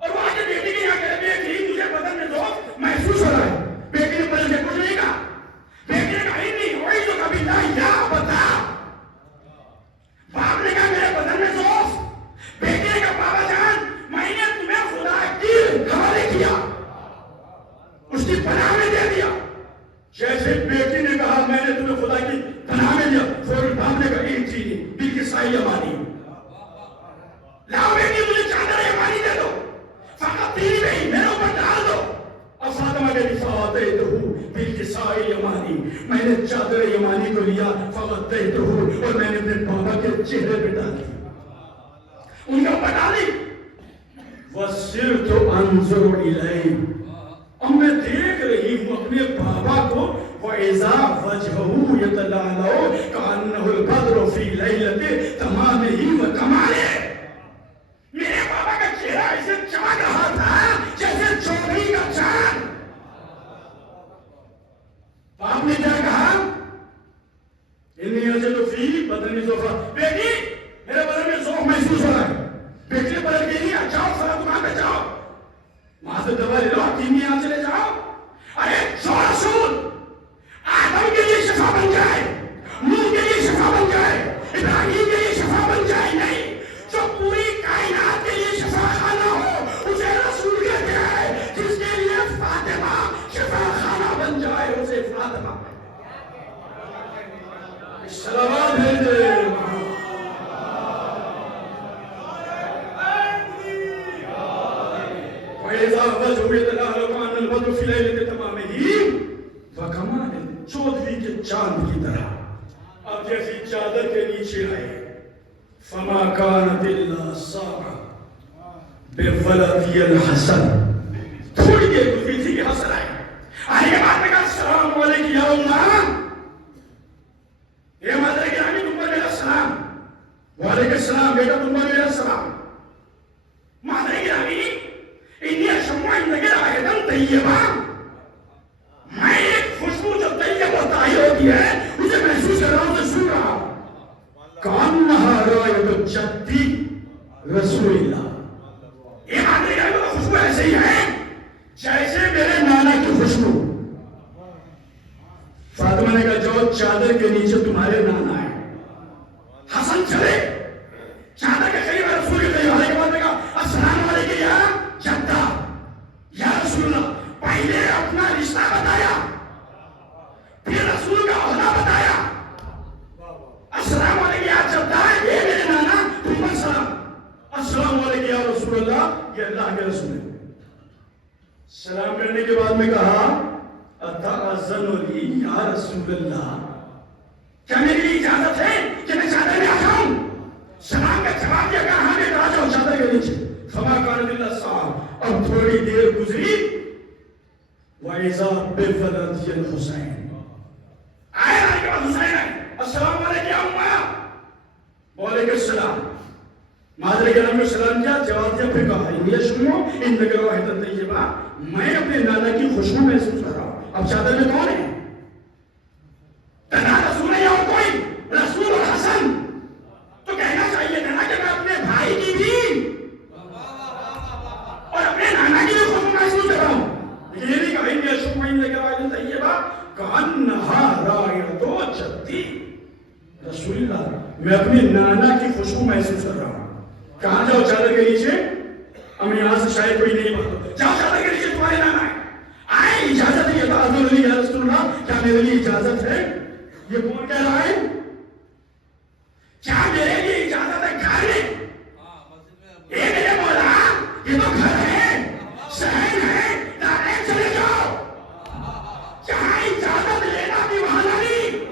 اور وہاں کے بیٹی کے یہاں کہتے ہیں کہ مجھے بدن میں ذوق محسوس ہو رہا ہے. بیٹی نے پہلے سے کچھ نہیں کہا, بیٹی نے کہا نہیں وہی تو کبھی نہ یا بتا. باپ نے کہا میرے بدن میں ذوق, بیٹی نے کہا بابا جان میں نے تمہیں خدا کی حوالے کیا, اس کی پناہ میں دے دیا. جیسے بیٹی نے کہا میں نے تمہیں خدا کی پناہ میں دیا, فوراً باپ نے کہا ایک چیز بالکسائی یمانی, لاؤ بیٹی مجھے چادر یمانی دے دو, فقط تیری نہیں میرے اوپر ڈال دو. اور فاطمہ کہتی فاتحتہ بالکسائی یمانی, میں نے چادر یمانی کو لیا فاتحتہ اور میں نے اپنے بابا کے چہرے پہ ڈال دی, ان کے اوپر ڈالی. وَصِرْتُ أَنْظُرُ إِلَيْهِ, اب میں دیکھ رہی ہوں اپنے بابا کو. وَإِذَا وَجْهُهُ يَتَلَأْلَأُ كَأَنَّهُ الْبَدْرُ فِي لَيْلَةِ تَمَامِهِ وَكَمَالِهِ, میرے بابا کا چہرہ ایسے چمک رہا تھا جیسے چودھری کا چاند. باپ نے کیا کہا انی اجد فی بدنی ذوفا, بیٹی میرے بدن میں ذوق محسوس ہو رہا ہے. بیٹی نے پلٹ کے نہیں, جاؤ فلاں دکان پہ جاؤ, وہاں سے دوا لے لو, حکیم یہاں چلے جاؤ. ارے جو رسول آدم کے لیے شفا بن جائے, نوح کے لیے شفا بن جائے, ابراہیم کے لیے شفا بن جائے, نہیں, جو پوری کائنات کے لیے شفا خانہ ہو اسے رسول کہتے ہیں. جس کے لیے فاطمہ شفا خانہ بن جائے اسے فاطمہ. سلامات بھیجے. وَإِذَا وَجْهُ يَتَلَأْلَأُ كَأَنَّ الْبَدْرُ فِي لَيْلَةِ تَمَامِهِ وَكَمَالِهِ, چودھری کے چاند کی طرح. اب جیسی چادر کے نیچے آئے, فَمَا كَانَتِ إِلَّا سَاعَةً بِوَلَدِيَ الْحَسَنِ, تھوڑی دیر گزری تھی کہ حسن آئے. آئے بات میں کہا السلام علیکم یا اماں, اے مادر گرامی تم پر میرا سلام. وعلیکم السلام بیٹا تم پر میرا سلام. مادر گرامی انی اشم عندک رائحۃ طیبہ, میں ایک خوشبو جو طیب و طاہر ہوتی ہے اسے محسوس کر رہا ہوں, اسے سن رہا ہوں. کانہا رائحۃ جدی رسول اللہ, یہ مادر گرامی کا خوشبو ایسے ہی ہے جیسے میرے نانا کی خوشبو. فاطمہ نے کہا جو چادر کے نیچے تمہارے نانا ہے. حسن چلے چادر کے قریب رسول کے قریب آنے کے بعد میں کہا السلام علیکم یا جدہ, یا رسول اللہ. پہلے اپنا رشتہ بتایا, پھر رسول کا عہدہ بتایا. السلام علیکم یا جدہ, یہ میرے نانا, تم پر سلام. السلام علیکم یا رسول اللہ, یہ اللہ کے رسول ہے. سلام کرنے کے بعد میں کہا اتأذن لی یا رسول اللہ, کیا میری لیے اجازت ہے کہ میں چادر میں آ جاؤں؟ سلام کا جواب دیا, کہا ہاں بیٹا آ جاؤ چادر کے نیچے. فما كانت الا الساعة, اب تھوڑی دیر گزری. وَإِذَا بِوَلَدِيَ الْحُسَيْنِ, آئے آنے کے بعد حسین آئے. السلام علیکم یا اماں. وعلیکم السلام. مادر گرامی نے سلام کیا, جواب دیا, پھر کہا انی اشم عندک رائحۃ طیبہ, میں اپنے نانا کی خوشبو محسوس کر رہا ہوں. اب چادر میں کون ہے؟ تنہا رسول ہے یا اور کوئی؟ رسول اور حسن. تو کہنا چاہیے تھا نا کہ میں اپنے بھائی کی بھی اور میں اپنی نانا کی خوشبو محسوس کر رہا ہوں. کہاں جاؤ چادر کے نیچے؟ اب یہاں سے شاید کوئی نہیں بات ہو. جاؤ چادر کے نیچے, تمہارے نانا ہے. آئے, اجازت ہے. تعاذر علی یا رسول اللہ, کیا میرے لیے اجازت ہے؟ یہ کون کہہ رہا ہے؟ کیا میرے لیے اجازت ہے گھر میں؟ یہ میرے مولا, یہ تو گھر ہے, شہر ہے, ڈائریکٹ چلے جاؤ. جہاں اجازت لینا بھی وہاں نہیں.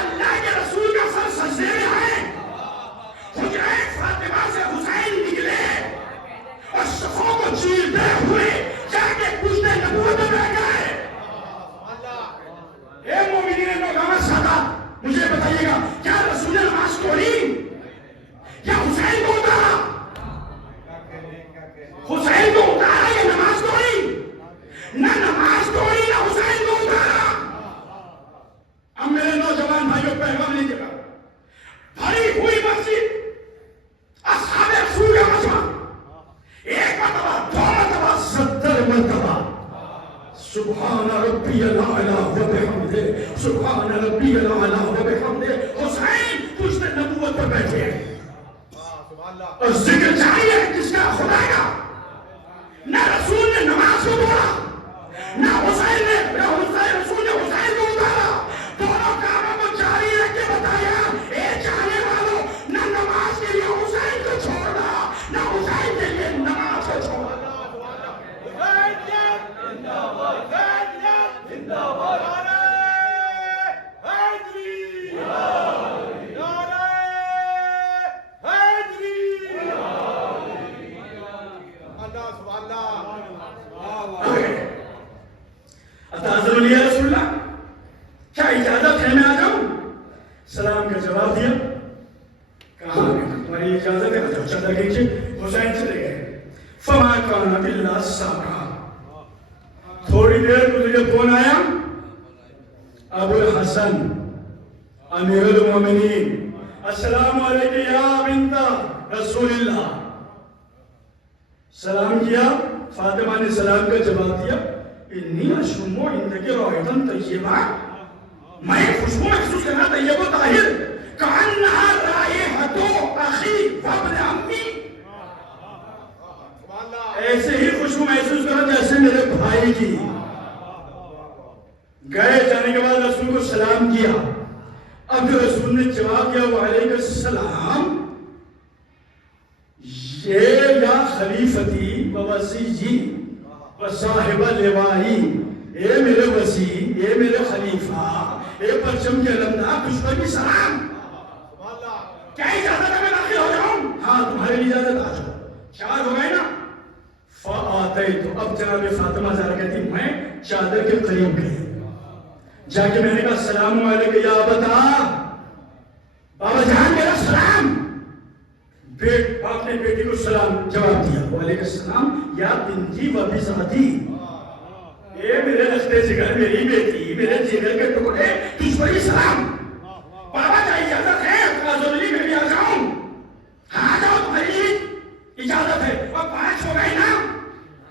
اللہ کے رسول کا سر سجدے میں ہے. حجرہ فاطمہ سے حسین نکلے اور صفوں کو چیرتے ہوئے جا کے پوچھتے نبوت میں بیٹھ گئے. اے مومنین نوجوان سادات, مجھے بتائیے گا, کیا رسول نے نماز توڑی یا حسین کو اتارا؟ حسین کو اتارا یا نماز توڑی؟ نہ نماز توڑی نہ حسین کو اتارا. اب میرے نوجوان بھائیوں پیغام لیجیے گا. بھری ہوئی مسجد, اصحاب رسول کا مجمع, ایک مرتبہ, دو مرتبہ, 70 مرتبہ سبحان ربی الاعلی و بحمدہ, سبحان ربی الاعلی و بحمدہ. حسین پشت نبوت پر بیٹھے ہیں اور ذکر جاری ہے کس کا؟ خدا کا. نہ رسول نے نماز کو توڑا, نہ حسین نے, رسول نے حسین کو اتارا. دونوں کاموں کو جاری رکھ کے بتایا, اے چاہنے والوں, نہ نماز کے لیے حسین کو چھوڑنا, نہ حسین کے لیے نماز کو چھوڑنا. تعاذر علی یا رسول اللہ, کیا اجازت ہے میں آ جاؤں؟ سلام کا جواب دیا. کہاں تمہاری اجازت ہے, آ جاؤ چادر کے نیچے. حسین چلے گئے. فما کان باللہ ساکا. تھوڑی دیر گزری, کون آیا؟ ابو الحسن امیر المومنین. السلام علیکم یا بنت رسول اللہ. سلام کیا. فاطمہ نے سلام کا جواب دیا. انی اشم عندک رائحۃ طیبہ, میں خوشبو محسوس کرنا طیب و طاہر. کأنہا رائحۃ اخی وابن عمی, ایسے ہی خوشبو محسوس کرنا جیسے میرے بھائی کی. گئے, جانے کے بعد رسول کو سلام کیا. اب جو رسول نے جواب دیا وعلیکم السلام, یہ یا خلیفتی و وصیّی و صاحب لوائی, اے میرے وصی, اے میرے خلیفہ, اے پرچم کے علمدار, تجھ پر بھی سلام. کیا اجازت ہے میں داخل ہو جاؤں؟ ہاں تمہارے لیے اجازت, آ جاؤ. 4 ہو گئے نا. فآتیت, اب جناب فاطمہ زہرا کہتی میں چادر کے قریب گئی, جا کے میں نے کہا السلام علیکم یا بتا, بابا جان میرا سلام. باپ نے بیٹی کو سلام جواب دیا, وعلیکم السلام یا بنتی و بذاتی, اے میرے رشتے جگر, میری بیٹی, میرے جگر کے ٹکڑے, تجھ پر ہی سلام. بابا کیا اجازت ہے؟ ضروری میں بھی آ جاؤں؟ ہاں جاؤ, تمہاری اجازت ہے. اب 5 ہو گئی نا.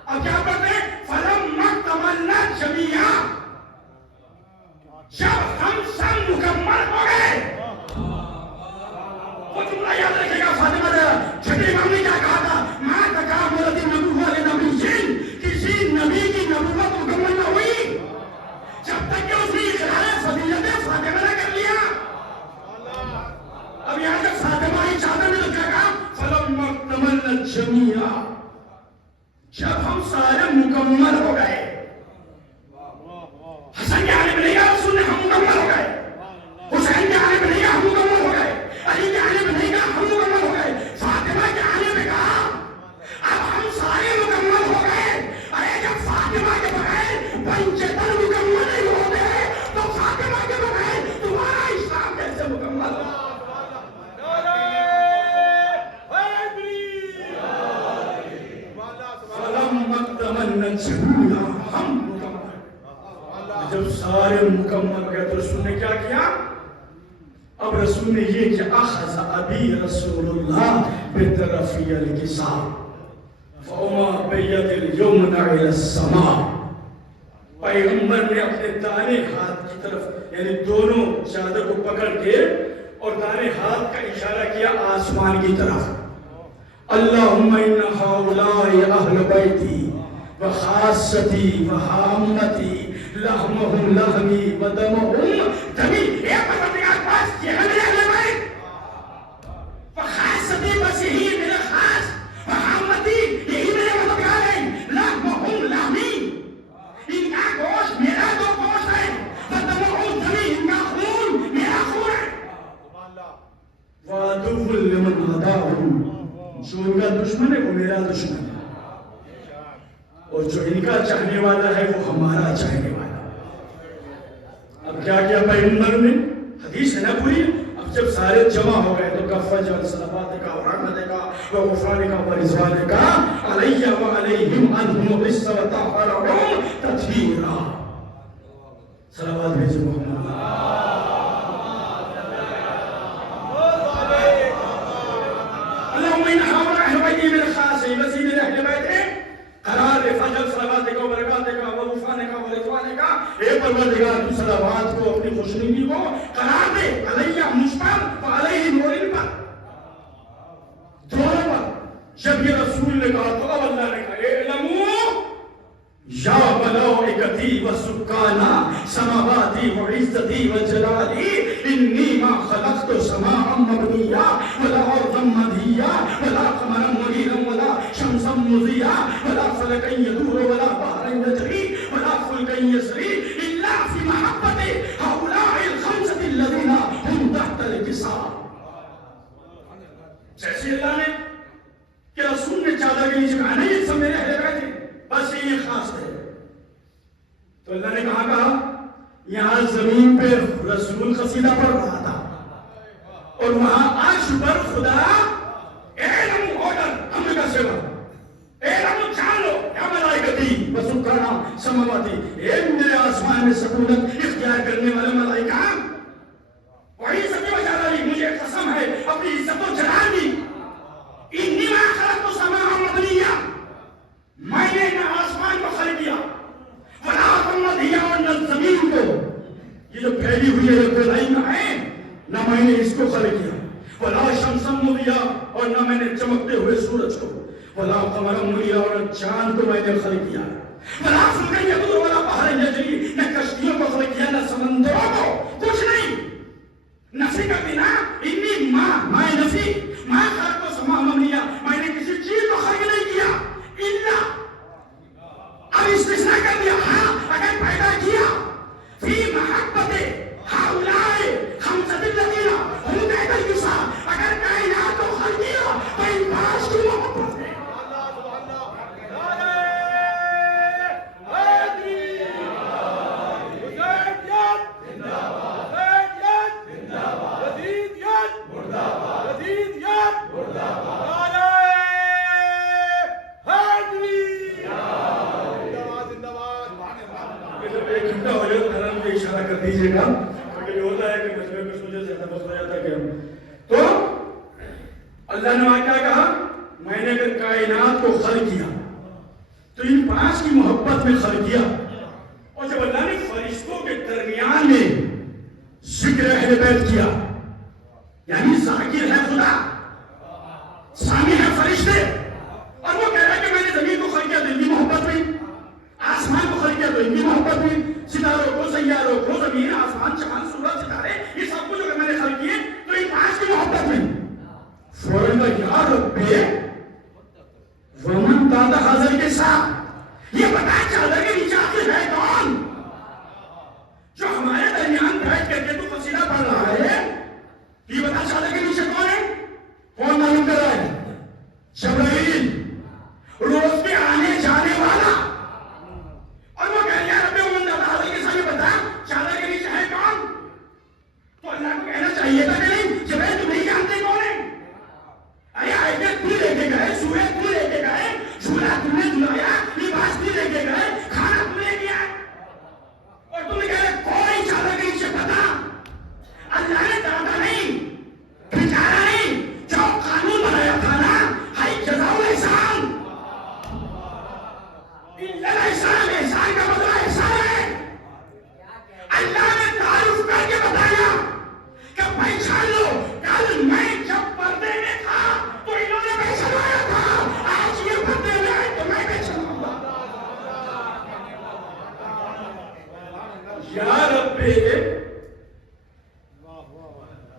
اب کیا پڑھتے ہیں؟ فلما اکتملنا جمیعا, جب ہم سب مکمل ہو گئے. وہ جملہ یاد رکھے گا فاطمہ ذرا, چھٹے امام نے کیا کہا تھا؟ ما تکاملت النبوۃ لنبی, کسی نبی کی نبوت مکمل نہ ہوئی جب تک کہ اس نے اقرار فضیلت فاطمہ نے کر لیا. اب یہاں سے فاطمہ ہی چادر میں تو کیا کہا؟ فلما اکتملنا جمیعا, جب ہم سارے مکمل ہو گئے. حسن کے آنے میں نہیں کہا رسول نے ہم مکمل ہو گئے, حسین کے آنے میں نہیں کہا ہم مکمل ہو گئے, علی کے آنے میں نہیں کہا ہم مکمل ہو گئے, فاطمہ کے آنے میں کہا اب ہم سارے مکمل ہو گئے. ارے جب فاطمہ کے بغیر پنچتن مکمل نہیں ہوتے تو فاطمہ کے بغیر تمہارا اسلام کیسے مکمل ہو؟ ہم جب سارے مکمل ہو گئے تو رسول نے کیا کیا؟ اب رسول نے یہ کہ اخذ ابی رسول اللہ بطرفی الکساء فوما بید الیمن الی السماء. پیغمبر نے اپنے دائیں ہاتھ کی طرف یعنی دونوں چادر کو پکڑ کے اور دائیں ہاتھ کا اشارہ کیا آسمان کی طرف. اللہم ان ہؤلاء اہل بیتی وخاصتی وحامتی لحمہم لحمی ودمہم دمی. اے پروردگار پاس یہ ہے میرے اہل بیت، وخاصتی بس یہی میرے خاص، وحامتی یہی میرے مددگار ہیں، لحمہم لحمی ان کا گوشت میرا تو گوشت ہے، ودمہم دمی ان کا خون میرا خون ہے. وعدو لمن عداہم جو ان کا دشمن ہے وہ میرا دشمن ہے، اور جو ان کا چاہنے والا ہے وہ ہمارا چاہنے والا. اب کیا کیا پیغمبر نے؟ حدیث ہے نا پوری. اب جب سارے جمع ہو گئے تو کفا جل صلوات کا اور رحمت کا و غفران کا و رضوان کا علیہ و علیہم انہم الرجس و طہرہم تطہیرا. صلوات بھیجو محمد. اللہم ان ہؤلاء اہل بیتی من خاص بسی میرے اہل بیت ہیں. قرار دے فضل صلوات کا و برکات کا و غفران کا و رضوان کا. اے پروردگار تو صلوات کو اپنی خوشنودی کو قرار دے علیہ مجھ پر و علیہم اور ان پر دونوں پر. جب یہ رسول نے کہا تو اب اللہ نے کہا اعلموا یا ملائکتی و سکانا سماواتی و عزتی و جلالی انی ما خلقت سماعا مبنیا ولا ارضا مدیا ولا قمرا منیرا ولا شمسا مضیا ولا فلکا یدور ولا بحرا یجری ولا فلکا یسری الا فی محبت هؤلاء الخمسة الذین هم تحت الانتصار. جیسے اللہ نے کہ رسول نے چادر کے نیچے کہا نہیں یہ سب میرے اہل بیت ہیں بس یہ خاص ہے. تو اللہ نے کہا یہاں زمین پہ رسول قصیدہ پڑھ رہا تھا اور وہاں عرش پر خدا اعلموا آرڈر ہم کا سوا اعلموا جان لو یا ملائکتی و سکانا سماواتی. اے میرے آسمان میں سکونت اختیار کرنے والے ملائکہ وہی سب و جلالی مجھے قسم ہے اپنی عزت و جلال کی انی ما خلقت سماعا مبنیا میں نے نہ آسمان کو خلق کیا ولا مدیا اور نہ زمین کو. یہ جو پھیلی ہوئی ہے یہ گولائی نہ ہے نہ میں نے اس کو خلق کیا. ولا شمسا مضیا اور نہ میں نے چمکتے ہوئے سورج کو. ولا قمرا منیرا اور نہ چاند کو میں نے خلق کیا. ولا فلکا یدور ولا بحر یجری نہ کشتیوں کو خلق کیا نہ سمندروں کو. کچھ نہیں. نفی کا بنا انی ما نفی ما خلقت سماعا مبنیا میں نے کسی چیز کو خلق نہیں کیا الا اب استثناء کر دیا ہاں اگر پیدا کیا فی محبت ہؤلاء خمسة الذین هم تحت الانتصار اگر کائنات کو خلق کیا تو ان پانچ کی محبت ہے. اشارہ کر دیجئے گا کیونکہ یہ ہوتا ہے کہ مجموعے میں سوچے زیادہ وقت ہو جاتا ہے کہ ہم تو اللہ نے کیا کہا میں نے اگر کائنات کو خلق کیا تو ان پانچ کی محبت میں خلق کیا. اور جب اللہ نے فرشتوں کے درمیان میں ذکر اہل بیت کیا یعنی ذاکر ہے خدا سامع ہے فرشتے اور وہ کہہ رہا ہے کہ میں نے زمین کو خلق کیا تو ان کی محبت میں آسمان کو خلق کیا تو ان کی محبت میں ستاروں کو سیاروں کو زمین آسمان چاند سورج ستارے یہ سب کچھ اگر میں نے خلق کیے تو ان پانچ کی محبت میں فوراً یا رب ومن تحت حاضر کے ساتھ یہ بتا چادر کے نیچے آخر ہے کون جو ہمارے درمیان بیٹھ کر کے تو قصیدہ پڑھ رہا ہے. یہ بتا چادر کے نیچے کون ہے؟ کون معلوم کر رہا ہے؟ جبرائیل روز کے آنے جانے والا. اور وہ کہہ رہا رب ومن تحت حاضر کے ساتھ یہ بتا چادر کے نیچے ہے کون. تو اللہ کو کہنا چاہیے تھا کہ نہیں جبرائیل تم نہیں جانتے کون ہے. ارے آیتیں تم لے کے گئے سورج تم لے کے گئے جھولا تم نے جھلایا لباس تم لے کے گئے کھانا تم لے کے آئے اور تم نے کہا کوئی چادر کے نیچے پتا. اللہ نے دادا نہیں بھیجایا نہیں جو قانون بنایا تھا نا ہائی جزاء الاحسان احسان احسان کا بدلہ احسان ہے. اللہ نے تعارف کر کے بتایا کہ پہچان لو یا رب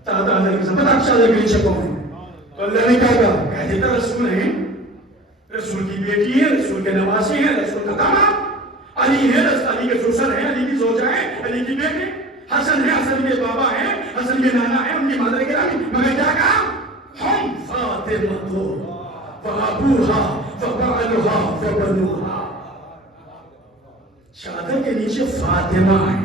تعالیٰ علیہ وسلم پتہ شادہ کے نیچے کون ہے؟ تو اللہ نے کہا کہتے تھا رسول ہیں، رسول کی بیٹی ہے، رسول کے نواسی ہیں، رسول کا داماد علی ہے، علی کے سسر ہیں، علی کی زوجہ ہے، علی کی بیٹے حسن ہے، حسن کے بابا ہیں، حسن کے نانا ہے، ان کی مادر گرامی، مگر کیا کہا؟ ہم فاطمہ فابوہا فبعلہا فبنوہا. چادر کے نیچے فاطمہ ہیں،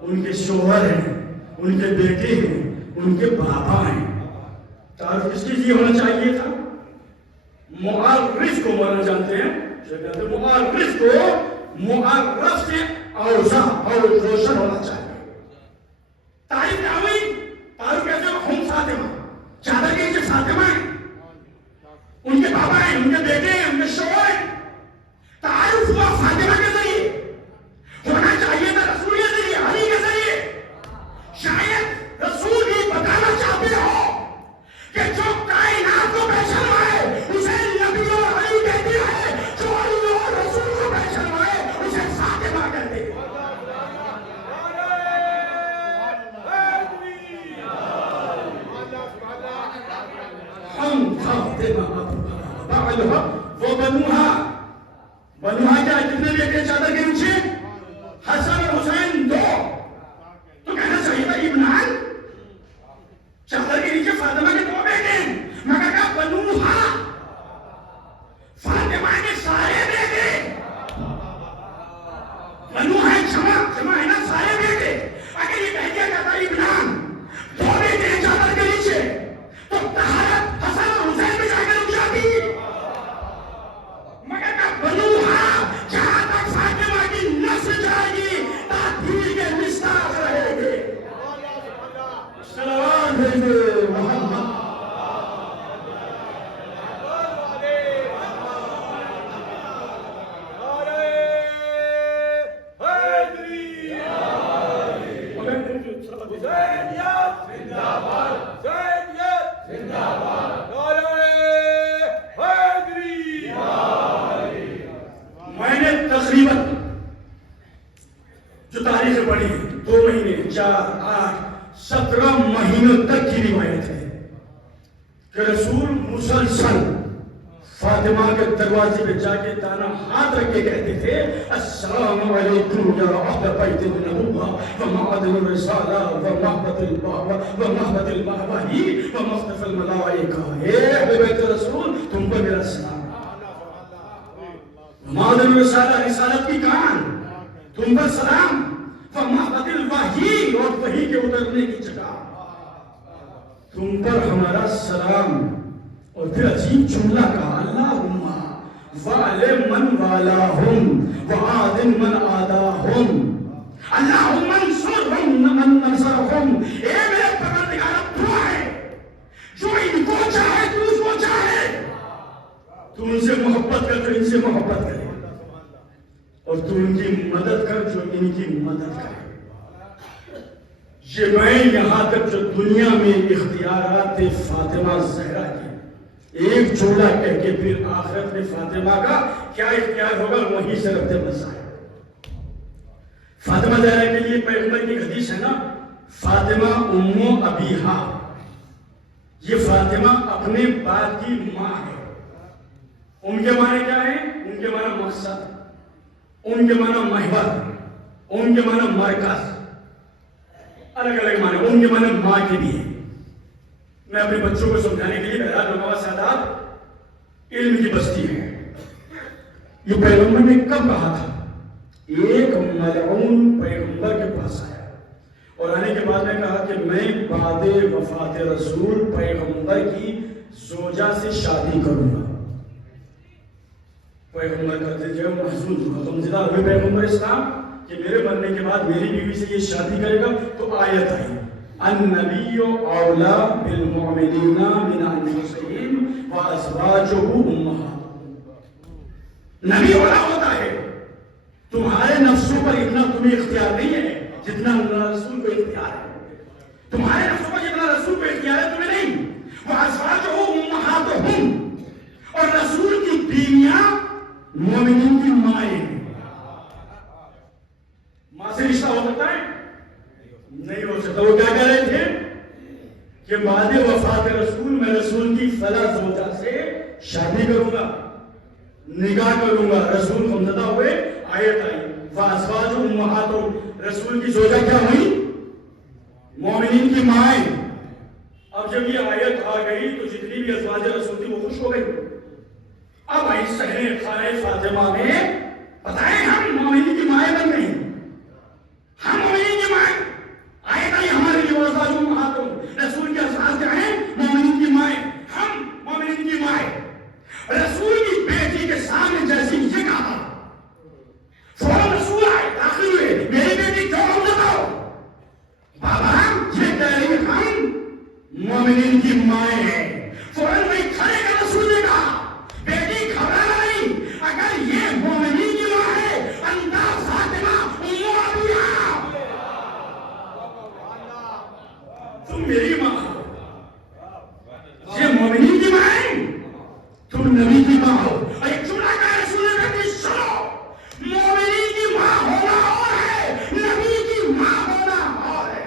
ان کے شوہر ہیں، ان کے بیٹے ہیں، ان کے بابا ہیں. تعارف کس کی ہونا چاہیے تھا؟ معرف کو مانا جانتے ہیں، معرف کو معرف سے اوضاع اور روشن ہونا چاہیے. تعریف کیا ہوئی؟ تعارف کہتے ہیں ہم فاطمہ، چادر کے نیچے فاطمہ ہیں، ان کے بابا ہیں، ان کے بیٹے ہیں، ان کے شوہر ہیں. تعارف ہوا فاطمہ کے ذریعے، ہونا چاہیے تھا رسول کے ذریعے، علی کے ذریعے. شاید رسول بھی بتانا چاہتے ہو کہ جو کائنات کو پہچانوائے اسے نبی اور علی کہتے ہیں، جو علی اور رسول کو پہچانوائے اسے فاطمہ کہتے ہیں. ہم فاطمہ بعلہا وہ بنوہا. بنوہا کیا ہے؟ کتنے بیٹے چادر کے نیچے؟ حسن اور حسین دو. تو کہنا چاہیے تھا ابنان. چادر کے نیچے فاطمہ کے دو بیٹے ہیں، مگر کہا بنوہا، فاطمہ کے سارے بیٹے. بنوہا جمع ہے نا، سارے بیٹے. اگر یہ کہہ دیا جاتا ابنان، دو بیٹے ہیں چادر کے نیچے، تو طہارت حسن اور حسین میں جا کر رک جاتی. مگر کہا بنوہا، جہاں تک فاطمہ کی نسل جائے گی تاثیر کے مستاق رہے گے. صلوات بھیجے محمد. میں نے تقریباً جو تاریخ پڑھی 2 مہینے 4 8 17 مہینوں تک کی روایت ہے کہ رسول مسلسل فاطمہ کے دروازے پہ جا کے دانا ہاتھ رکھ کے کہتے تھے السلام علیکم یا اہل بیت النبوہ ومعدن الرسالہ ومحبت المحبہی ومختف الملائکہ. اے اہل بیت رسول، تم پر میرا سلام. معدن الرسالہ، رسالت کی کان، تم پر سلام. ومحبت الوحی، اور وحی کے اترنے کی جگہ، تم پر ہمارا سلام. اور پھر عجیب جملہ کہا اللہم وعلم من والاہم وعادم من آداہم. اللہم انصرہم من نصرہم. اے میرے پروردگار، تو ہے جو ان کو چاہے تو اس کو چاہے، تو ان سے محبت کر جو ان سے محبت کرے، اور تو ان کی مدد کر جو ان کی مدد کرے. یہ میں یہاں تک جو دنیا میں اختیارات فاطمہ زہرا کی ایک جملہ کہہ کے پھر آخرت میں فاطمہ کا کیا اختیار ہوگا وہیں سے ربط مسائل. فاطمہ زہرا کے لیے پیغمبر کی حدیث ہے نا، فاطمہ ام ابیہا. یہ فاطمہ اپنے باپ کی ماں ہے. ان کے معنی کیا ہے؟ ان کے معنی مقصد، ان کے معنی محور، ان کے معنی مرکز، الگ الگ معنی. ان کے معنی ماں کے بھی ہے. میں اپنے بچوں کو سمجھانے کے لیے بہرحال علماء سادات علم کی بستی ہے. یہ پیغمبر نے کب کہا تھا؟ ایک ملعون پیغمبر کے پاس آیا اور آنے کے بعد میں کہا کہ میں بعد وفات رسول پیغمبر کی زوجہ سے شادی کروں گا. پیغمبر کہتے جو محسوس ہوا غمزدہ ہوئے پیغمبر اسلام کہ میرے مرنے کے بعد میری بیوی سے یہ شادی کرے گا. تو آیت آئی النبی اولا بالمؤمنین من انفسہم وازواجہ امہاتہم. نبی اولا ہوتا ہے، تمہارے نفسوں پر اتنا تمہیں اختیار نہیں ہے جتنا رسول کو اختیار ہے. تمہارے نفسوں پر جتنا رسول کو اختیار ہے تمہیں نہیں. وازواجہ امہاتہم، اور رسول کی بیویاں مومنین کی مائیں. ماں سے رشتہ سکتا. وہ کیا کہہ رہے تھے کہ بعد وفات رسول میں رسول کی فلاں زوجہ سے شادی کروں گا, نکاح کروں گا. رسول خمزدہ ہوئے, آیت آئی وَأَزْوَاجُ أُمَّهَاتُهُمْ, رسول کی زوجہ کیا ہوئی؟ مومنین کی مائیں. اب جب یہ آیت آ گئی تو جتنی بھی ازواج رسول تھی وہ خوش ہو گئی. اب آئی صحن خانہ فاطمہ میں, بتائیں ہم مومنین کی مائیں بن گئی, ہم مومنین کی مائیں. آیت آئی ہمارے لیے وَأَزْوَاجُ أُمَّهَاتُهُمْ, رسول کے ازواج کیا ہیں؟ مومنین کی مائیں. ہم مومنین کی مائیں. رسول کی بیٹی کے سامنے جیسے یہ کہا, فوراً رسول آئے, داخل ہوئے, میری بیٹی کیوں ہم بتاؤ بابا, یہ کہہ رہی ہم مومنین کی مائیں ہیں. فوراً وہی کھڑے کا رسول نے کہا, بیٹی گھبرانا نہیں, اگر یہ مومنین کی ماں ہے انتا فاطمہ ام ابیہا, تم میری ماں ہو. یہ مومنین کی ماں ہے, تم نبی کی ماں ہو. اور ایک جملہ کا رسول نے کہا کہ سنو, مومنین کی ماں ہونا اور ہے, نبی کی ماں ہونا اور ہے.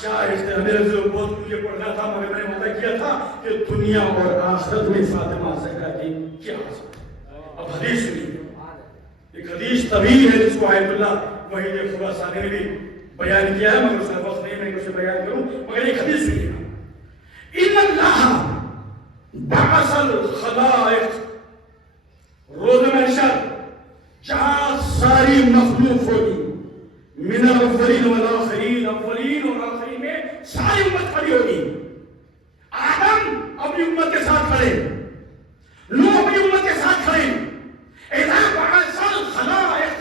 شاید میرے سے بہت مجھے پڑھنا تھا, مگر میں نے وعدہ کیا تھا کہ دنیا اور آخرت میں فاطمہ زہرا کی کیا حاصل. اب حدیث سنیے, ایک حدیث طویل ہے جس کو آیت اللہ وحید خراسانی نے بھی بیان کیا ہے, مگر اس کا وقت نہیں میں اسے بیان کروں. مگر ایک حدیث سنیے, ان اللہ بعث الخلائق, روز محشر جہاں ساری مخلوق ہوگی, من الاولین والآخرین, اولین اور آخرین میں ساری امت کھڑی ہوگی. آدم اپنی امت کے ساتھ کھڑے, نوح اپنی امت کے ساتھ کھڑے, اذا بعث الخلائق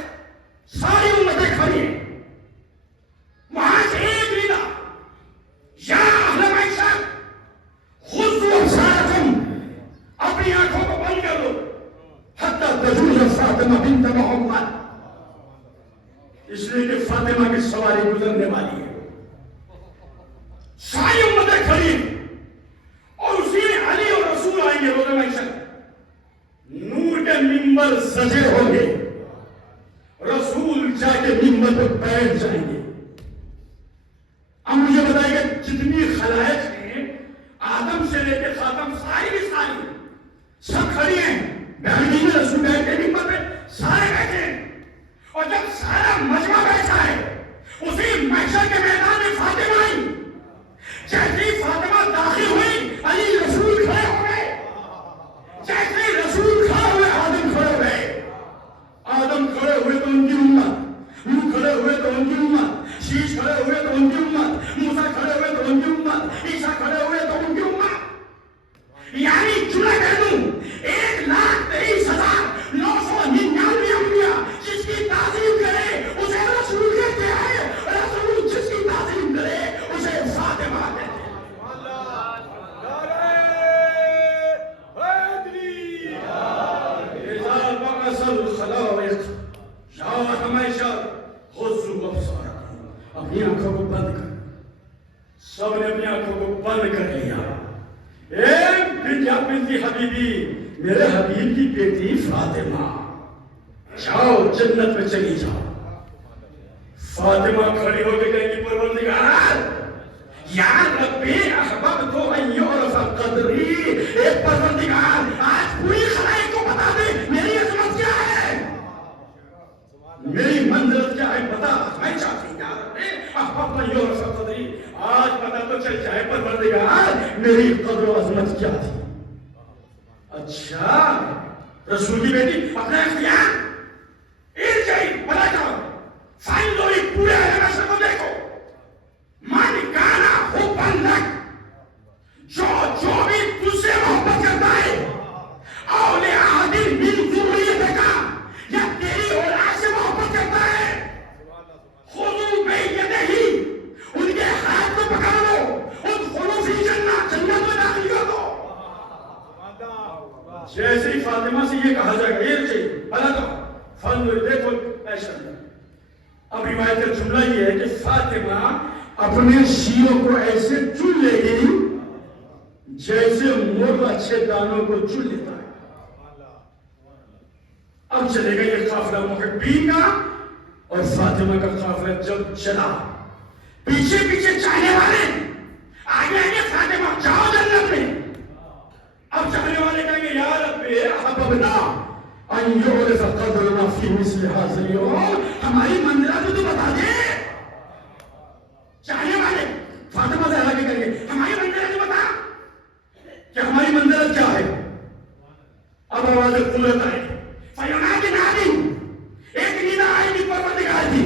ساری امتیں کھڑی ہیں. وہاں سے ایک ندا, یا اہل محشر خذوا ابصارکم, اپنی آنکھوں کو بند کر دو, حتی تجوز فاطمہ بنت محمد, اس لیے کہ فاطمہ کی سواری گزرنے والی ہے. ساری امتیں کھڑی ہیں, اور اسی میں علی اور رسول آئیں گے روز محشر. نور کے منبر سجے ہوں گے, رسول جا کے منبر پر بیٹھ جائیں گے. اب مجھے بتائیے کہ جتنی خلائق ہیں, آدم سے لے کے خاتم ساری کی ساری سب کھڑی ہیں. بیٹھ میں رسول بیٹھ کے منبر پہ سارے بیٹھے ہیں, اور جب سارا مجمع بیٹھا ہے اسی محشر کے میدان میں فاطمہ آئی. جیسے فاطمہ داخل ہوئی علی رسول کھڑے ہو گئے, جیسے رسول کھڑے ہوئے آدم کھڑے ہوئے. آدم کھڑے ہوئے تو ان کی امت, نوح کھڑے ہوئے تو ان کی امت, شیش کھڑے ہوئے تو ان کی امت, موسیٰ کھڑے ہوئے تو ان کی امت, عیسیٰ کھڑے ہوئے تو ان کی امت. یعنی جملہ کہہ دوں 1,23,999 انبیاء جس کی تعظیم کرے اسے رسول کہتے ہیں, رسول جس کی تعظیم کرے اسے فاطمہ کہتے ہیں. اذا بعث الخلائق یا ہمیشہ خذوا ابصارکم, اپنی آنکھوں کو بند کر. سب نے اپنی آنکھوں کو بند کر لیا. ایک بنتی حبیبی, میرے حبیب کی بیٹی فاطمہ, جاؤ جنت میں چلی جاؤ. فاطمہ کھڑی ہو کے کہیں گی پروردگار یا ربی احببت ان یعرف قدری, اے پروردگار آج پوری خلائق کو بتا دے میری عظمت کیا ہے, میری منزلت کیا ہے بتا. میں چاہتی ہوں یا ربی احببت ان یعرف قدری, آج پتا تو چل جائے پروردگار میری قدر و عظمت کیا تھی. اچھا رسول کی بیٹی اپنا اختیار ارجعی بلا جاؤ, فانظری پورے اہل محشر کو دیکھو, من کانا حبا لک, جو بھی تجھ سے محبت کرتا ہے, اولیاء دل من ذریتک, یا تیری اولاد سے محبت کرتا ہے, خذوا بیدہ, ان کے ہاتھ کو پکڑ لو, ادخلوا فی جنہ, جنت میں داخل کر دو. جیسے ہی فاطمہ سے یہ کہا جائے گا ارجعی بلا جاؤ, فانظری دیکھو محشر میں. اب روایت کا جملہ یہ ہے کہ فاطمہ اپنے شیروں کو ایسے چن لے گی جیسے مرغ اچھے دانوں کو چن لیتا ہے. اب چلے گا یہ قافلہ محبین کا اور فاطمہ کا قافلہ جب چلا پیچھے پیچھے چاہنے والے آگے آگے فاطمہ جاؤ جنت میں. اب چاہنے والے کہیں گے یا رب احببنا ان یعرف قدرنا فی مثل هذا اليوم, ہماری منزلت تو بتا دے. چاہنے والے فاطمہ سے آگے کہیں گے ہماری منزلت تو بتا کہ ہماری منزلت کیا ہے. اب آواز قدرت آئے فینادی نادی, ایک ندا آئی جی پروردگار کی,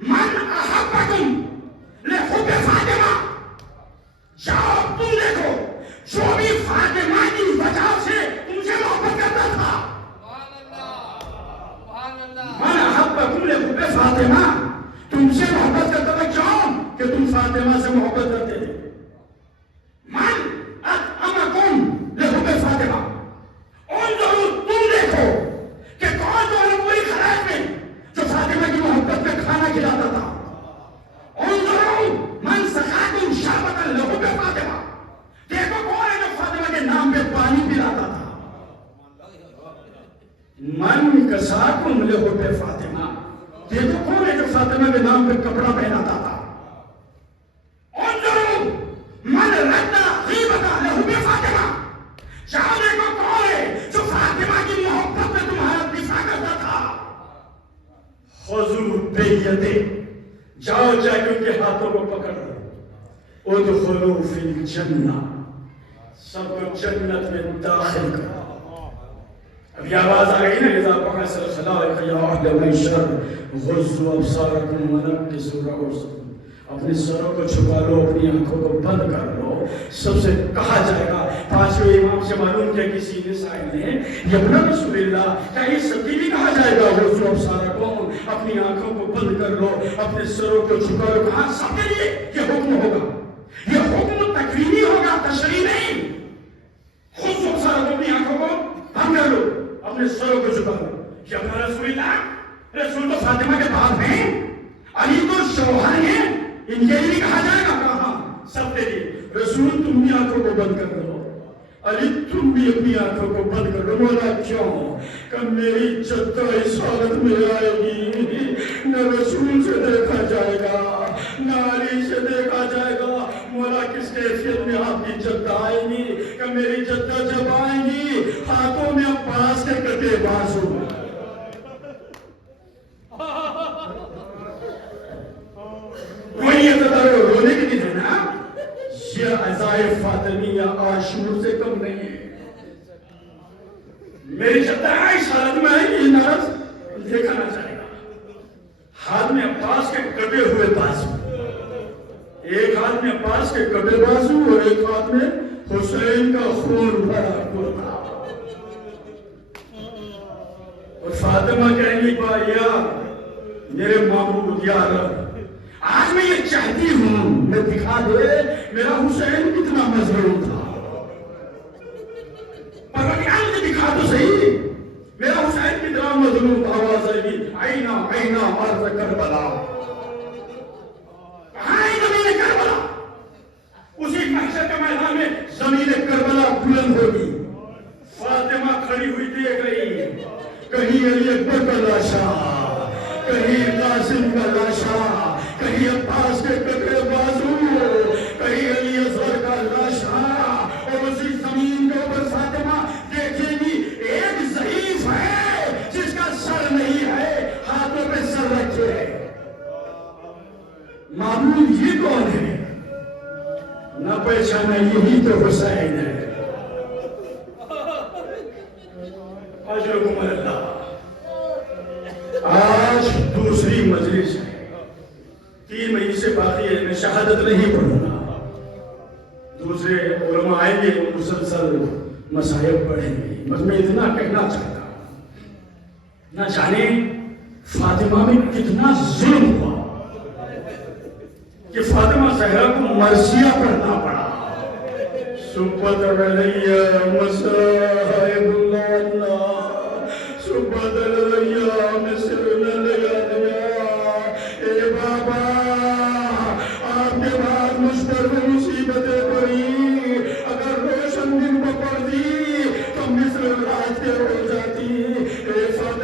من احبکم لحب فاطمہ, جاؤ تم دیکھو جو بھی فاطمہ کی وجہ سے تم سے محبت کرتا تھا. من احبکم لحب فاطمہ, تم سے محبت کرتا تھا کیوں کہ تم فاطمہ سے محبت کرتے تھے. من اطعمکم لحب فاطمہ, انظروا تم دیکھو کہ کون جو پوری خلائق میں جو فاطمہ کی محبت میں کھانا کھلاتا تھا. انظروا من سقاکم شربۃ لحب فاطمہ, دیکھو کون ہے جو فاطمہ کے نام پہ پانی پلاتا تھا. من کساکم لحب فاطمہ, دیکھو کون ہے جو فاطمہ کے نام پہ کپڑا پہناتا تھا. انظروا من رد غیبۃ لحب فاطمہ, جاؤ دیکھو کون ہے جو فاطمہ کی محبت میں تمہارا دفاع کرتا تھا. خذوا بیدہ, جاؤ جا کے ان کے ہاتھوں کو پکڑ لو. ادخلوا فی الجنہ, سب کو جنت میں داخل کرو. اب یہ آواز آ گئی نا اذا بعث الخلائق یا اہل محشر غضوا ابصارکم ونکسوا رؤوسکم, اپنے سروں کو چھپا لو, اپنی آنکھوں کو بند کر لو. سب سے کہا جائے گا, پانچویں امام سے معلوم کیا کسی نے سائل نے یبن رسول اللہ, کیا یہ سبھی بھی کہا جائے گا غضوا ابصارکم, اپنی آنکھوں کو بند کر لو, اپنے سروں کو چھپا لو. کہاں سب کے لیے یہ حکم ہوگا, یہ حکم تکوینی ہوگا, تشریعی نہیں. غضوا ابصارکم, اپنی آنکھوں کو بند کر لو, اپنے سروں کو چھپا لو. یبن رسول اللہ, رسول تو فاطمہ کے باپ ہیں, علی تو شوہر ہیں, ان کے لیے کہا جائے گا کہاں سب کے لیے. رسول تم بھی آنکھوں کو بند کر لو, علی تم بھی اپنی آنکھوں کو بند کر لو. مولا کیوں کہ میری جدہ اس حالت میں آئے گی, نہ رسول سے دیکھا جائے گا نہ علی سے دیکھا جائے گا. مولا کس کیفیت میں آپ کی جدہ آئے گی کہ میری جدہ جب آئے گی ہاتھوں میں عباس کے کٹے بازو. روئیے تو رونے کے دن ہے نا, یہ عزائے فاطمیہ عاشور سے کم نہیں ہے. میری جدہ اس حالت میں ہے کہ ناراض دیکھا نہ جائے گا. ہاتھ میں عباس کے کٹے ہوئے بازو, ایک ہاتھ میں عباس کے کٹے بازو اور ایک ہاتھ میں حسین کا خون بھرا کرتا. اور فاطمہ کہیں گی بایا میرے معبود یا رب, آج میں یہ چاہتی ہوں میں دکھا دے میرا حسین کتنا مظلوم تھا. پروردگار مجھے دکھا تو صحیح میرا حسین کتنا مظلوم تھا. آواز آئے گی آئینہ آئینہ عرض کربلا, کہاں ہے زمین کربلا. اسی محشر کے میدان میں زمین کربلا بلند ہوگی. فاطمہ کھڑی ہوئی دیکھ رہی ہے, کہیں علی اکبر کا لاشا, کہیں قاسم کا لاشا, کہیں عباس کے کٹے بازو, کہیں علی اصغر کا لاشا. اور اسی زمین کے اوپر فاطمہ دیکھے گی ایک ضعیف ہے جس کا سر نہیں ہے, ہاتھوں پہ سر رکھے. معبود یہ کون ہے, نہ پہچانا, یہی تو حسین ہے. اجرکم اللہ. آج دوسری مجلس ہے, 3 مہینے سے باقی ہے, میں شہادت نہیں پڑھوں گا. دوسرے علماء آئیں گے وہ مسلسل مصائب پڑھیں گے. بس میں اتنا کہنا چاہتا ہوں, نہ جانے فاطمہ میں کتنا ظلم ہوا کہ فاطمہ زہرا کو مرثیہ پڑھنا پڑا. سبت علیہ مصائب اللہ, سبت علیہ مصر لیا. اے بابا آپ کے بعد مجھ پر مصیبتیں پڑی, اگر روشن دن پڑتی تو مصر رات کے ہو جاتی. اے فاطمہ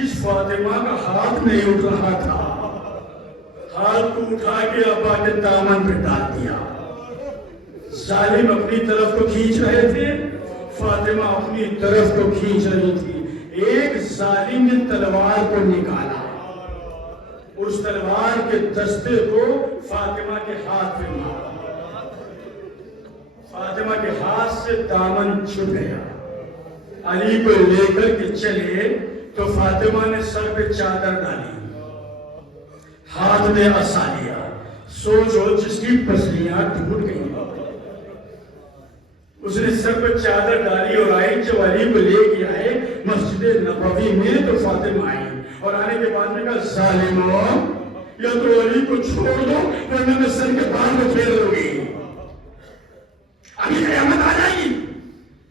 جس فاطمہ کا ہاتھ نہیں اٹھ رہا تھا، ہاتھ کو اٹھا کے ابا کے دامن پہ ڈال دیا۔ ظالم اپنی طرف کو کھینچ رہے تھے، فاطمہ اپنی طرف کو کھینچ رہی تھی۔ ایک ظالم نے تلوار کو نکالا، اس تلوار کے دستے کو فاطمہ کے ہاتھ میں مارا، فاطمہ کے ہاتھ سے دامن چھوٹ گیا۔ علی کو لے کر کے چلے تو فاطمہ نے سر پہ چادر ڈالی، ہاتھ میں عصا لیا، سوچو جس کی پسلیاں ٹوٹ گئی، اس نے سر پہ چادر ڈالی اور آئی۔ جب علی کو لے کے آئے مسجد نبوی میں تو فاطمہ آئی اور آنے کے بعد میں کہا ظالموں، یا تو علی کو چھوڑ دو ورنہ میں سر کے بال کو پھیر دوں گی، ابھی قیامت آ جائے گی،